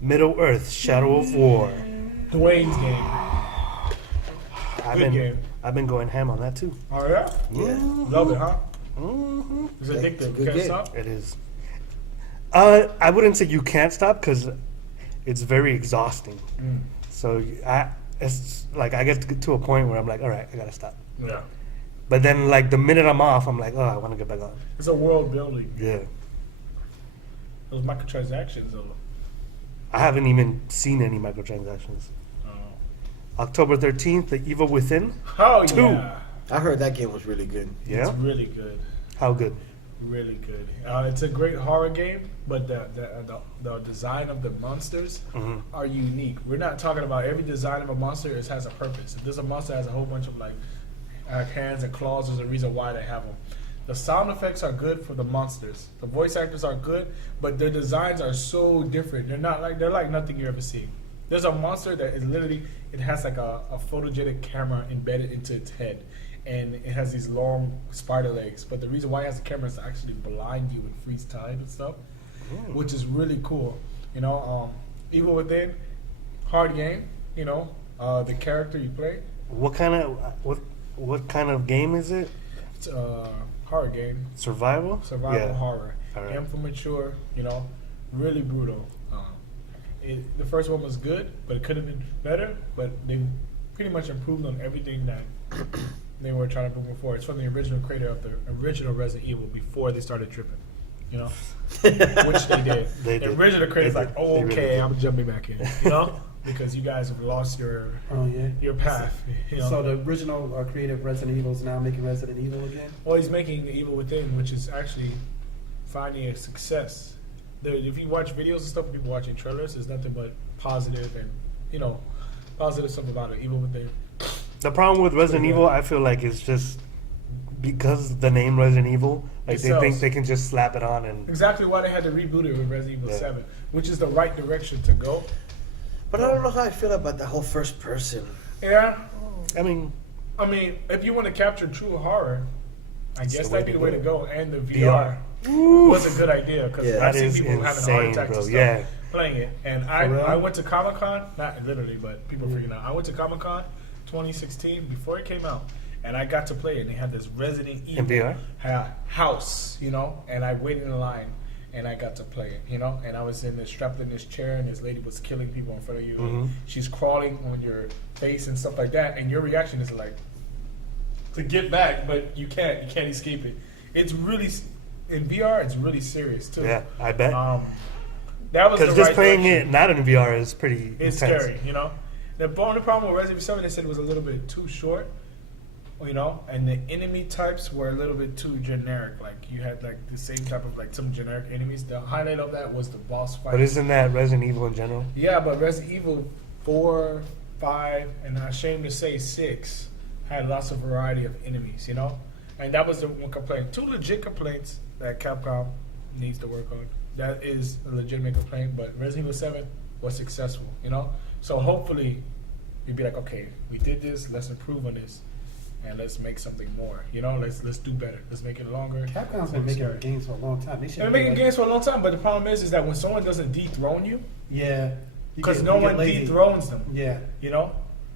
Middle Earth Shadow of War. Dwayne's game. Good game. I've been going ham on that too. Oh, yeah? Yeah. Love it, huh? Mm-hmm. It's Yeah, addictive. it's a good You can't game. stop? It is. I wouldn't say you can't stop because it's very exhausting. Mm. So it's like I get to a point where I'm like, all right, I gotta stop. Yeah. But then like the minute I'm off, I'm like, oh, I want to get back on. It's a world building. Yeah. Those microtransactions, though. I haven't even seen any microtransactions. Oh. October 13th, The Evil Within. Oh, Two. yeah. I heard that game was really good. Yeah. It's really good. How good? Really good. It's a great horror game, but the design of the monsters Mhm. are unique. We're not talking about every design of a monster has a purpose. If there's a monster that has a whole bunch of like hands and claws, there's a reason why they have them. The sound effects are good for the monsters. The voice actors are good, but their designs are so different. They're like nothing you ever seen. There's a monster that is literally it has like a photogenic camera embedded into its head. And it has these long spider legs. But the reason why it has a camera is to actually blind you and freeze time and stuff, which is really cool. You know, Evil Within, hard game. You know, the character you play, What kind of game is it? it's a horror game, Survival. survival Yeah. horror, All right. and for mature. You know, really brutal. The first one was good, but it could have been better. But they pretty much improved on everything that. They were trying to move before. It's from the original creator of the original Resident Evil before they started tripping, you know, which they did. They the did. original creator's They like, did. They really okay, did. I'm jumping back in, you know, because you guys have lost your Oh yeah. path. You know? So the original creative Resident Evil is now making Resident Evil again. Well, he's making the Evil Within, which is actually finding a success. If you watch videos and stuff, people watching trailers, there's nothing but positive and positive stuff about it. Evil Within. The problem with Resident Pretty Evil, good. I feel like, is just because the name Resident Evil, like It they think sells. they can just slap it on and Exactly why they had to reboot it with Resident Evil Yeah. 7, which is the right direction to go. But I don't know how I feel about the whole first person. Yeah, I mean, if you want to capture true horror, I It's guess the way that'd be to the way do to it. go. And the VR was a good idea because Yeah. I've That seen is people having heart insane, attacks bro. and stuff Yeah. playing it. And For real? I went to Comic Con, not literally, but people freaking out. I went to Comic Con 2016 before it came out, and I got to play it. And they had this Resident Evil VR? house, and I waited in line. and I got to play it, you know. And I was strapped in this chair, and this lady was killing people in front of you. Mhm. And she's crawling on your face and stuff like that, and your reaction is like to get back, but you can't escape it. It's really in VR. It's really serious too. Yeah, I bet. That was Because the just right playing direction. it not in VR is pretty It's intense. scary, you know. The only problem with Resident Evil 7, they said it was a little bit too short, you know, and the enemy types were a little bit too generic. Like you had like the same type of like some generic enemies. The highlight of that was the boss fight. But isn't that Resident Evil in general? Yeah, but Resident Evil 4, 5, and I'm ashamed to say 6 had lots of variety of enemies, you know? And that was the one complaint. 2 legit complaints that Capcom needs to work on. That is a legitimate complaint, but Resident Evil 7 was successful, you know? So hopefully you'd be like, okay, we did this, let's improve on this, and let's make something more, you know? Let's do better. Let's make it longer. Capcom's been making games for a long time. They should They've been making games for a long time, but the problem is that when someone doesn't dethrone you, Yeah. because no one dethrones them, Yeah. you know?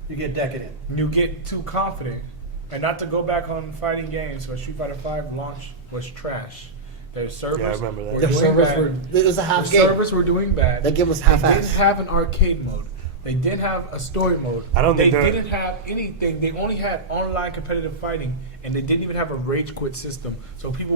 You get decadent. You get too confident. And not to go back on fighting games, but Street Fighter V launch was trash. Their servers Yeah, I remember that. were The doing servers bad. were. It was a half The game. servers were doing bad. That game was They half-assed. didn't have an arcade mode. They didn't have a story mode. I don't They think they're- didn't have anything. They only had online competitive fighting, and they didn't even have a rage quit system. So you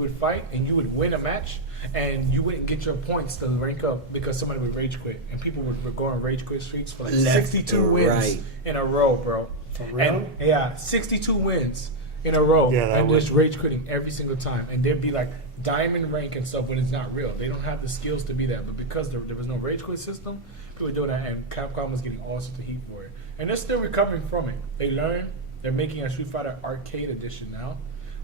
would fight, and you would win a match, and you wouldn't get your points to rank up because somebody would rage quit, and people would go on rage quit streaks for like Left 62 or wins right. in a row, bro. For real? And yeah, 62 wins in a row, Yeah, that and would- just rage quitting every single time. And there'd be like diamond rank and stuff when it's not real. They don't have the skills to be that, but because there was no rage quit system, people were doing that, and Capcom was getting all sorts of heat for it. And they're still recovering from it. They learned. They're making a Street Fighter Arcade Edition now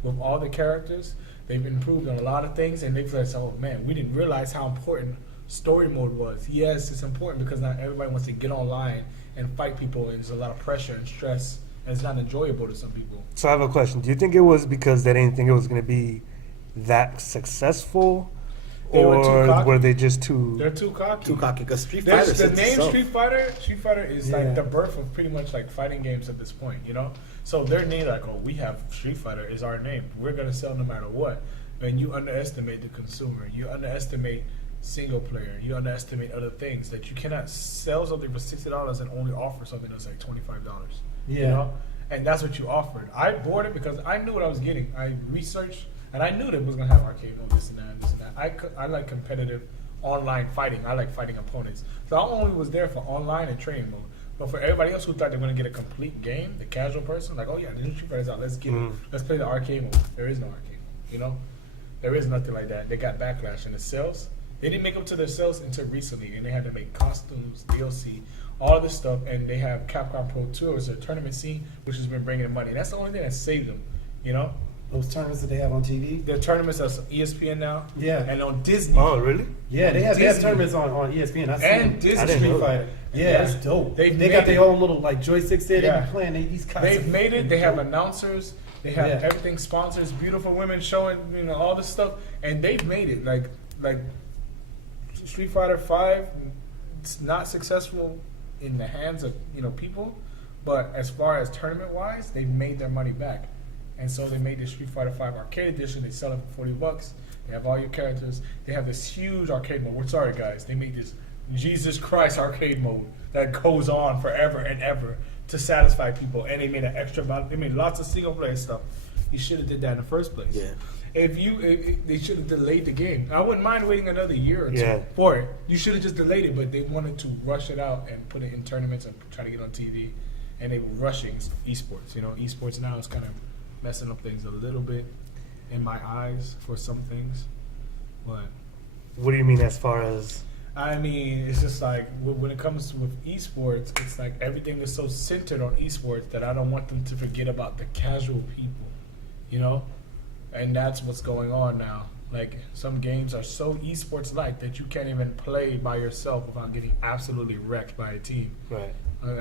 with all the characters. They've improved on a lot of things, and they've realized, oh man, we didn't realize how important story mode was. Yes, it's important because not everybody wants to get online and fight people, and there's a lot of pressure and stress, and it's not enjoyable to some people. So I have a question. Do you think it was because they didn't think it was going to be that successful? They were too Or cocky. were they just too... They're too cocky. Too cocky because Street Fighter. There's the sits name itself. Street Fighter is Yeah. like the birth of pretty much like fighting games at this point, you know? So their name, like, oh, we have Street Fighter is our name. We're going to sell no matter what. And you underestimate the consumer. You underestimate single player. You underestimate other things that you cannot sell something for $60 and only offer something that's like $25. You Yeah. know? And that's what you offered. I bought it because I knew what I was getting. I researched, and I knew that it was going to have arcade mode, this and that, and this and that. I like competitive online fighting. I like fighting opponents. So I only was there for online and training mode. But for everybody else who thought they were going to get a complete game, the casual person, like, oh yeah, the new Street Fighter's out, let's get it. Let's play the arcade mode. There is no arcade mode, you know? There is nothing like that. They got backlash. And the sales, they didn't make up to their sales until recently. And they had to make costumes, DLC, all this stuff. And they have Capcom Pro Tour, a tournament scene, which has been bringing in money. And that's the only thing that saved them, you know? Those tournaments that they have on TV. Their tournaments are ESPN now. Yeah. And on Disney. Oh, really? Yeah, they have Disney. tournaments on ESPN. I see And them. Disney. I didn't know Street that. Fighter. Yeah, Yeah. it's dope. They've They made got their it. own little like joysticks there. They Yeah. be playing. These guys. They've made it. They have announcers. They have Yeah. everything sponsors. Beautiful women showing, you know, all this stuff, and they've made it. Like Street Fighter V, it's not successful in the hands of people, but as far as tournament wise, they've made their money back, and so they made the Street Fighter V Arcade Edition. They sell it for $40. They have all your characters. They have this huge arcade mode. We're sorry, guys. They made this Jesus Christ arcade mode that goes on forever and ever to satisfy people, and they made an extra amount. They made lots of single player stuff. You should have did that in the first place. Yeah. If they should have delayed the game. I wouldn't mind waiting another year or two Yeah. for it. You should have just delayed it, but they wanted to rush it out and put it in tournaments and try to get on TV, and they were rushing esports. You know, esports now is kind of messing up things a little bit in my eyes for some things, but. What do you mean as far as... I mean, it's just like when it comes to with esports, it's like everything is so centered on esports that I don't want them to forget about the casual people, you know? And that's what's going on now. Like, some games are so esports-like that you can't even play by yourself without getting absolutely wrecked by a team. Right.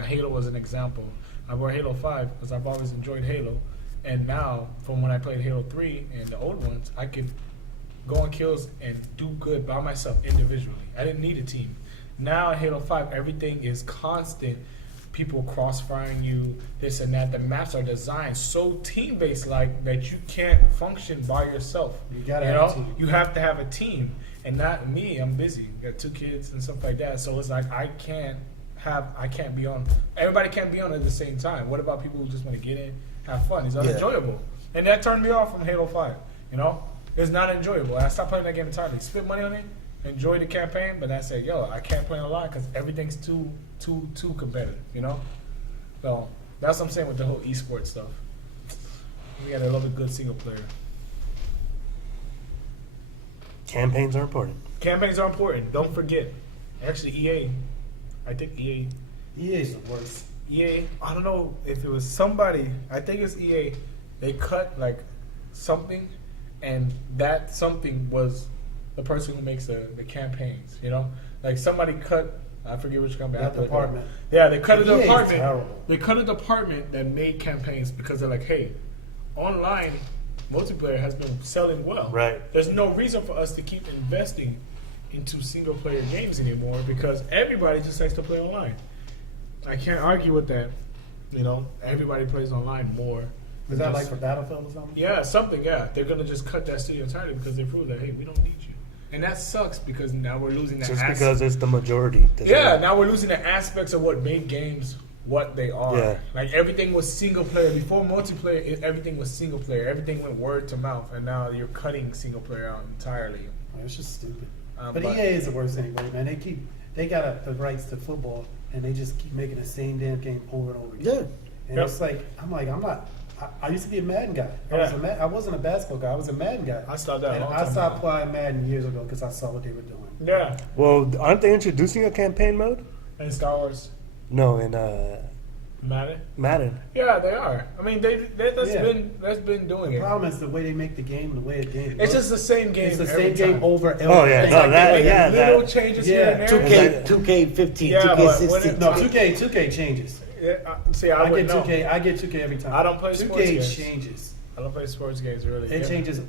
Halo was an example. I bought Halo 5 because I've always enjoyed Halo. And now, from when I played Halo 3 and the old ones, I could go on kills and do good by myself individually. I didn't need a team. Now in Halo 5, everything is constant. People crossfiring you, this and that. The maps are designed so team-based like that you can't function by yourself. You gotta have a team. You have to have a team. And not me, I'm busy. Got 2 kids and stuff like that. So it's like I can't be on. Everybody can't be on at the same time. What about people who just want to get in, have fun? It's unenjoyable, and that turned me off from Halo 5. You know, it's not enjoyable. I stopped playing that game entirely. Spent money on it, enjoyed the campaign, but I said, yo, I can't play online because everything's too competitive. You know, so that's what I'm saying with the whole esports stuff. We gotta love a good single player. Campaigns are important. Campaigns are important. Don't forget. Actually, EA. I think EA. EA's the worst. EA. I don't know if it was somebody. I think it's EA. They cut like something, and that something was the person who makes the campaigns. You know, like somebody cut. I forget which company. That department. Yeah, they cut a EA is department. terrible. They cut a department that made campaigns because they're like, hey, online multiplayer has been selling well. Right. There's no reason for us to keep investing into single player games anymore because everybody just likes to play online. I can't argue with that. You know, everybody plays online more. Is that like for Battlefield or something? Yeah, something, yeah. They're going to just cut that studio entirely because they prove that, hey, we don't need you. And that sucks because now we're losing the Just because it's the majority. Yeah, now we're losing the aspects of what made games what they are. Yeah. Like everything was single player. Before multiplayer, everything was single player. Everything went word to mouth. And now you're cutting single player out entirely. It's just stupid. But But EA is the worst anyway, man. They got the rights to football, and they just keep making the same damn game over and over again. Yeah. And it's like, I'm not. I used to be a Madden guy. I wasn't a basketball guy. I was a Madden guy. I stopped that a And long I time stopped ago. playing Madden years ago because I saw what they were doing. Yeah. Well, aren't they introducing a campaign mode? And Star Wars. No, in Madden? Madden. Yeah, they are. I mean, that's been doing The it. problem is the way they make the game, the way it game. It's just the same game. It's the every same game time. over and Oh, over. yeah, It's no, like that- they make yeah, little that- changes Yeah. here and there. 2K15, Yeah, but when 2K16. it- No, 2K changes. Yeah, see, I I wouldn't get know. 2K. I get 2K every time. I don't play sports 2K games. changes. I don't play sports games really. It changes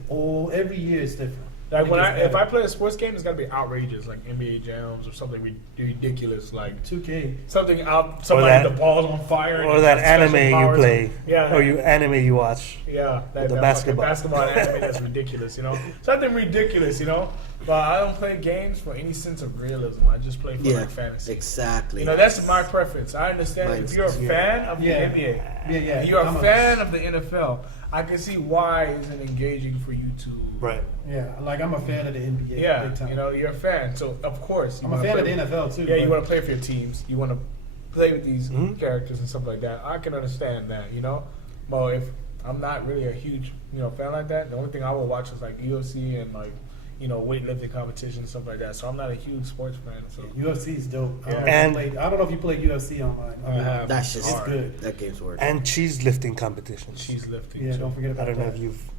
every year. It's different. Like It when gets if better. I play a sports game, it's gotta be outrageous, like NBA Jams or something ridiculous, like 2K. something out. Somebody that- the ball's on fire. and Or that it's special anime you powers. play. Yeah. Or anime you watch. Yeah, The that basketball. basketball anime that's ridiculous, you know. Something ridiculous, you know. But I don't play games for any sense of realism. I just play for Yeah, like fantasy. exactly. You know, that's my preference. I understand Mine's- if you're a fan of the Yeah. NBA, Yeah. if you're I'm a fan of the NFL, I can see why isn't engaging for you to. Right. Yeah, like I'm a fan of the NBA. Yeah, big time. you know, you're a fan, so of course you I'm a wanna fan of play the with- NFL too. Yeah, you but- want to play for your teams. You want to play with these Mhm. characters and stuff like that. I can understand that, you know. But if I'm not really a huge, fan like that, the only thing I will watch is like UFC and like, weightlifting competition and stuff like that. So I'm not a huge sports fan. So UFC is dope. Yeah. I don't know if you played UFC online. I have. That's just It's good. That game's worth. And cheese lifting competitions. she's lifting. Yeah, too. don't forget I about don't know that. if you've.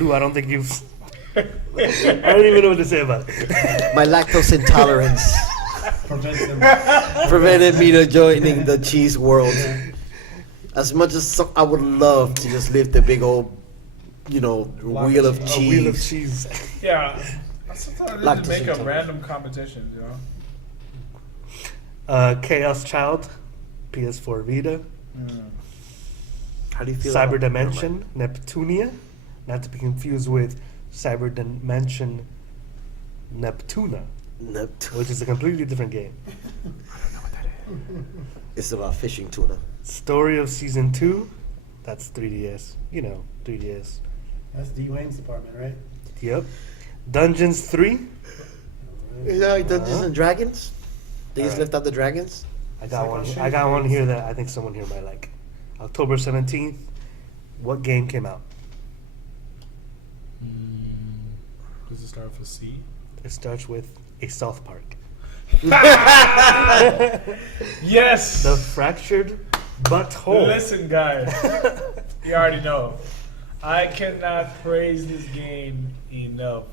Lou, I don't think you've. I don't even know what to say about it. My lactose intolerance Prevents them. prevented me to joining the cheese world. As much as I would love to just lift a big old, wheel of A cheese. wheel of cheese. Yeah. Sometimes they Lactose just make up intolerant. random competitions, you know. Chaos Child, PS4 Vita. How do you feel? Cyber about- Dimension, Neptunia, not to be confused with Cyber Dimension Neptuna, Neptune. which is a completely different game. It's about fishing tuna. Story of Season 2, that's 3DS. 3DS. That's D. Wayne's department, right? Yep. Dungeons 3, Yeah, Dungeons and Dragons. They just Alright. left out the dragons. I got one. Second I got one Shades. here that I think someone here might like. October 17th. What game came out? Does it start with a C? It starts with a South Park. Yes. The Fractured Butthole. Listen, guys, you already know. I cannot praise this game enough.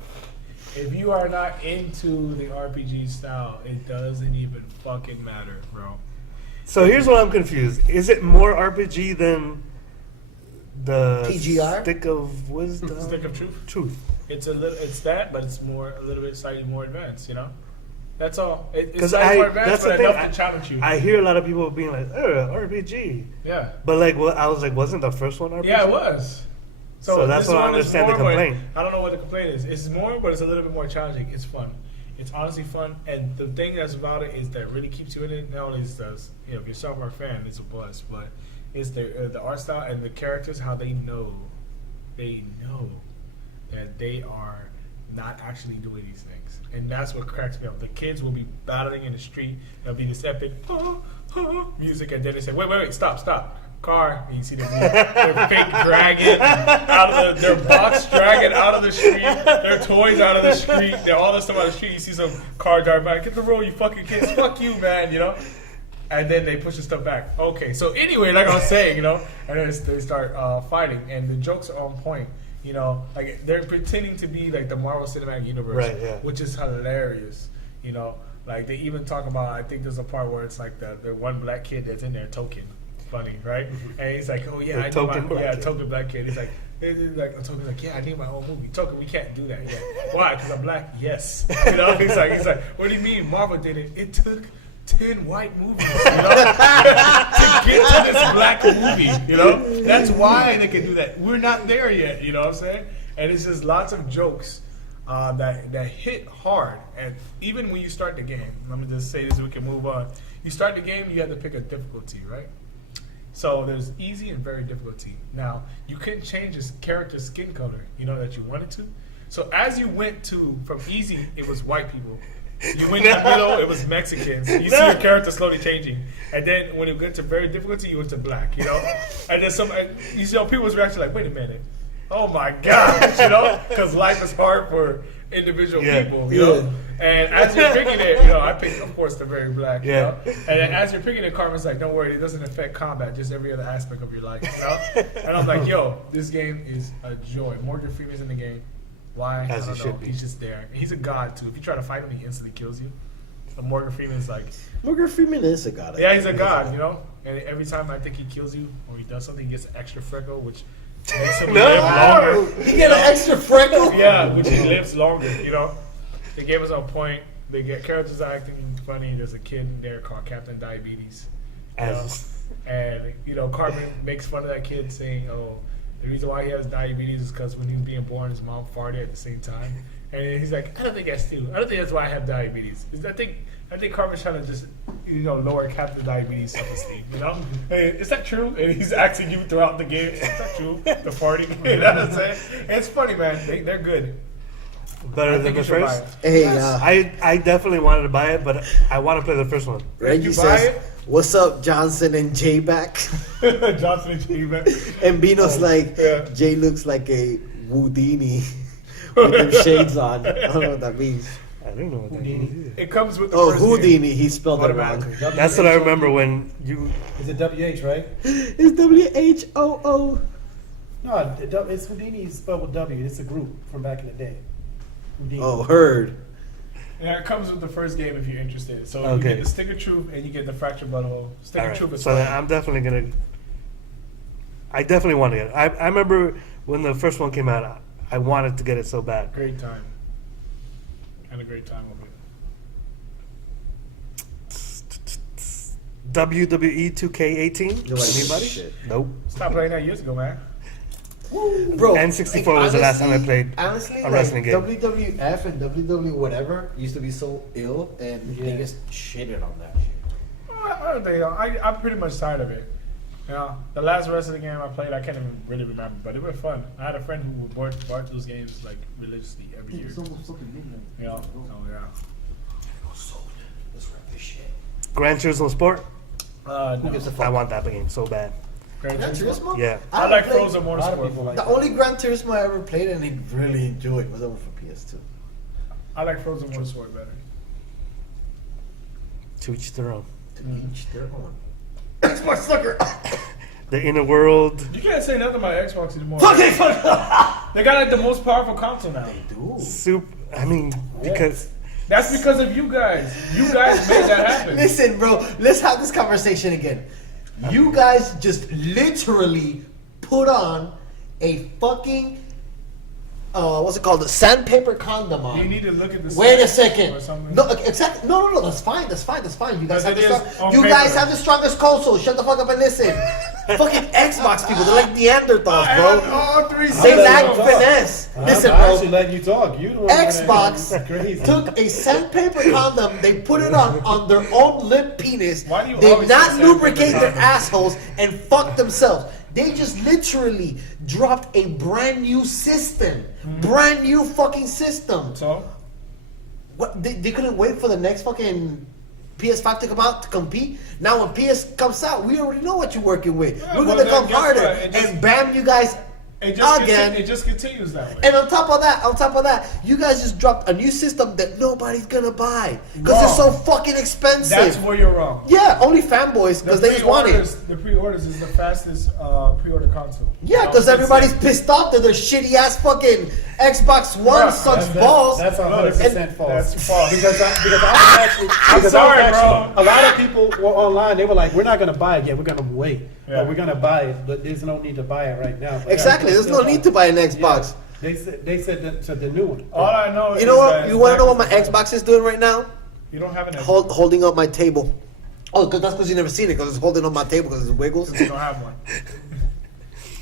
If you are not into the RPG style, it doesn't even fucking matter, bro. So here's what I'm confused. Is it more RPG than the PGR? Stick of Wisdom? Stick of Truth. Truth. It's it's that, but it's a little bit slightly more advanced, you know. That's all. It's Because slightly more advanced, that's the but thing. enough to challenge you. I hear a lot of people being like, RPG. Yeah. But like, I was like, wasn't the first one RPG? Yeah, it was. So that's this what I one is understand the more, but complaint. I don't know what the complaint is. It's more, but it's a little bit more challenging. It's fun. It's honestly fun, and the thing that's about it is that really keeps you in it. Not only is does if you're a South Park fan, it's a plus, but it's the art style and the characters, how they know that they are not actually doing these things, and that's what cracks me up. The kids will be battling in the street. There'll be this epic music, and then they say, "Wait, stop." Car, and you see their fake dragon out of their box dragon out of the street, their toys out of the street, all this stuff out of the street. You see some car drive by, get the road, you fucking kids, fuck you, man, And then they push the stuff back. Okay, so anyway, like I was saying, and then they start fighting, and the jokes are on point. Like they're pretending to be like the Marvel Cinematic Universe, Right, yeah. which is hilarious. Like they even talk about. I think there's a part where it's like the one black kid that's in there, Token. Funny, right? And he's like, "Oh yeah, The I token black kid. token black kid." He's like, Token's like, "Yeah, I need my own movie." Token, we can't do that yet. Why? Because I'm black. Yes. He's like, "What do you mean? Marvel did it? It took 10 white movies, to get to this black movie. That's why they can do that. We're not there yet. You know what I'm saying? And it's just lots of jokes that hit hard. And even when you start the game, let me just say this, we can move on. You start the game, you have to pick a difficulty, right? So there's easy and very difficulty. Now, you couldn't change his character's skin color, that you wanted to. So as you went from easy, it was white people. You went in the middle, it was Mexicans. You see your character slowly changing. And then when you get to very difficulty, you went to black, And then people was reaction like, wait a minute. Oh my gosh, Because life is hard for individual people, And as you're picking it, I picked, of course, the very black, And then as you're picking it, Carmen's like, don't worry, it doesn't affect combat, just every other aspect of your life, And I'm like, this game is a joy. Morgan Freeman's in the game. Why? As I he don't know. should be. He's just there. He's a god, too. If you try to fight him, he instantly kills you. So Morgan Freeman's like... Morgan Freeman is a god. Yeah, he's a god, And every time I think he kills you or he does something, he gets an extra freckle, which makes him live longer. He get an extra freckle? Yeah, which he lives longer, The game is on point. They get characters acting funny. There's a kid in there called Captain Diabetes. And, Carmen makes fun of that kid saying, the reason why he has diabetes is because when he was being born, his mom farted at the same time. And he's like, I don't think that's true. I don't think that's why I have diabetes. I think Carmen's trying to just, lower Captain Diabetes self-esteem, Hey, is that true? And he's asking you throughout the game, is that true? The farting, you know what I'm saying? It's funny, man. They're good. Better I than think the you should buy first? it. Hey, I definitely wanted to buy it, but I want to play the first one. Reggie you buy says, it? "What's up, Johnson and Jay back?" Johnson AKA And Bino's like, yeah. Jay looks like a Houdini with them shades on. I don't know what that means. I don't know what that means either. It comes with the Oh, first game. Houdini. He spelled it wrong. Automatically. That's what I remember when you... Is it WH, right? It's WHOO. No, it's Houdini spelled with W. It's a group from back in the day. Houdini. Oh, heard. Yeah, it comes with the first game if you're interested. So you Okay. get the Stick of Truth and you get the Fractured Butthole. Stick All of right. Truth is So then fun. I'm definitely going to... I definitely want to get it. I remember when the first one came out, I wanted to get it so bad. Great time. Had a great time with it. WWE 2K18? Nobody gives a Anybody? shit. Nope. Stopped playing that years ago, man. Bro, N64 was the last time I played honestly, a wrestling game. WWF and WWE whatever used to be so ill, and they just shitted on that shit. I don't think I'm pretty much tired of it. The last wrestling game I played, I can't even really remember, but it was fun. I had a friend who would bought those games like religiously every year. So yeah. Let's wrap this shit. Gran Turismo Sport? No. Who gives a I fuck? want that game so bad. Gran Gran Turismo? Turismo? Yeah. I like played- Frozen A lot of people Motorsport. like The only Gran Turismo I ever played and I really enjoyed was over for PS2. I like Frozen Motorsport better. To each their own. To each their own. Xbox sucker. The Inner World. You can't say nothing about Xbox anymore. Fuck it, fuck. They got like the most powerful console now. Dude. Because That's because of you guys. You guys made that happen. Listen, bro, let's have this conversation again. You guys just literally put on a fucking what's it called? A sandpaper condom on. You need to look at the Wait a specs second. or something. No, exactly. No. That's fine. You guys But have it is on you guys paper. have the strongest console. Shut the fuck up and listen. Fucking Xbox people, they're like Neanderthals, bro. All three They lack systems. finesse. Listen, I'm bro. actually letting you talk. You the one Xbox that crazy. took a sandpaper condom, they put it on their own limp penis, Why do you did always not say sandpaper lubricate their condom? assholes, and fucked themselves. They just literally dropped a brand new system. Brand new fucking system. So What they couldn't wait for the next fucking PS5 to come out to compete. Now when PS comes out, we already know what you're working with. Yeah, We're well, gonna then come guess harder what? It just- and bam you guys again. it just continues that way. And on top of that, you guys just dropped a new system that nobody's gonna buy because it's so Wrong. fucking expensive. That's where you're wrong. Yeah, only fanboys because they just want it. The pre-orders is the fastest pre-order console. Yeah, because everybody's pissed off that their shitty ass fucking Xbox One Bruh, sucks balls. That's 100% false. That's false. Because I was actually, because I was sorry, actually, bro. a lot of people were online. They were like, "We're not going to buy it yet. We're going to wait. Yeah. Or we're going to buy it, but there's no need to buy it right now." But Exactly. There's no need to buy an Xbox. Yeah. They said that to the new one. All I know is You know what? that You want to know what my it's- Xbox is doing right now? You don't have an Xbox. Holding up my table. Oh, because that's because you never seen it. Because it's holding up my table because it wiggles. You don't have one.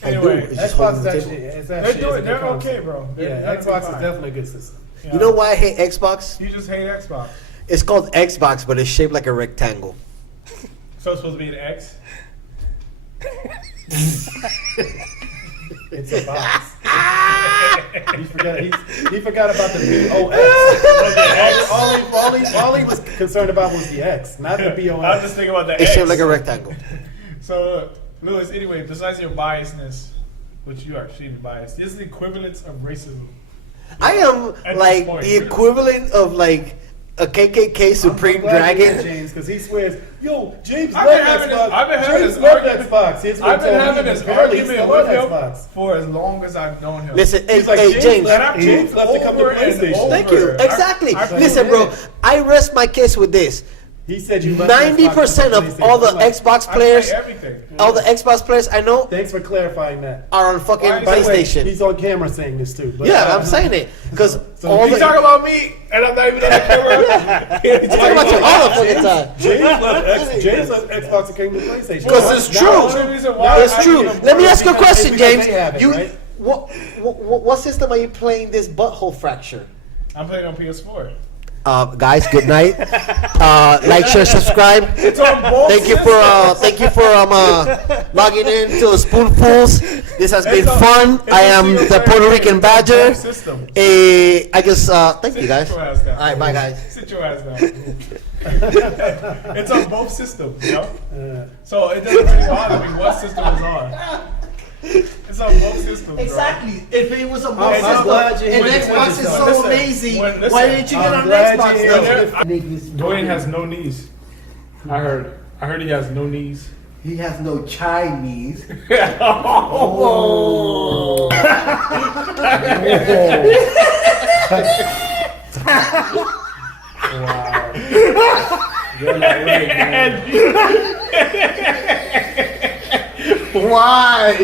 I do. Anyway, It's just Xbox holding is the actually, table. it's they're actually doing. is a They're good console. okay, bro. They're Yeah, gonna be Xbox is fine. definitely a good system. Yeah. You know why I hate Xbox? You just hate Xbox. It's called Xbox, but it's shaped like a rectangle. So it's supposed to be an X. It's a box. he forgot about the BOX. all he was concerned about was the X, not the I was BOX. just thinking about the It's X. shaped like a rectangle. So, Lewis, anyway, besides your biasness, which you are extremely biased, this is the equivalence of racism. I am At like this point, the really. equivalent of like a KKK Supreme Dragon. James, because he swears, "Yo, James I've loved been having Xbox. this- I've been having James this loved argument- Xbox. Here's what I've he been told me. having this Apparently, he argument still with him loves Xbox. for as long as I've known him. Listen, He's like, hey James James. left- James left to come to Over and PlayStation. over. Thank you. Exactly. I Listen, bro. I rest my case with this. He said you left 90% Xbox to of PlayStation. all the I'm like, Xbox I players, play everything. all the Xbox players I know Thanks for clarifying that. are on fucking Why is that way? PlayStation. He's on camera saying this too. But Yeah, I'm saying it because So all You the talk about me, and I'm not even on the camera. I'm talking about you all the fucking time. James left Xbox and came to PlayStation. Because it's Now- true. The reason why It's I true. even Let me brought ask you a because- question, because James. they have it, You right? what system are you playing this butthole fracture? I'm playing on PS4. Guys, good night. Like, share, subscribe. It's on both Thank you for logging in to Spoonfuls. This has been It's a- fun. it's I a am single the player Puerto game. Rican It's on Badger. both systems. I guess thank you guys. Sit All your ass down. right, bye guys. Sit your ass down. It's on both systems, you know? So it doesn't really bother me what system is on. It's on both systems, bro. Exactly. If it was a I'm system glad you and hit Xbox this is one. so Listen, lazy, listen, why didn't you get I'm on glad Xbox you though? hit Dwayne has no knees. I heard he has no knees. He has no Chinese. Oh. You're not right, man. Why?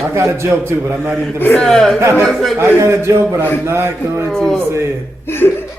I got a joke too, but I'm not even gonna say it. I got a joke, but I'm not going to say it.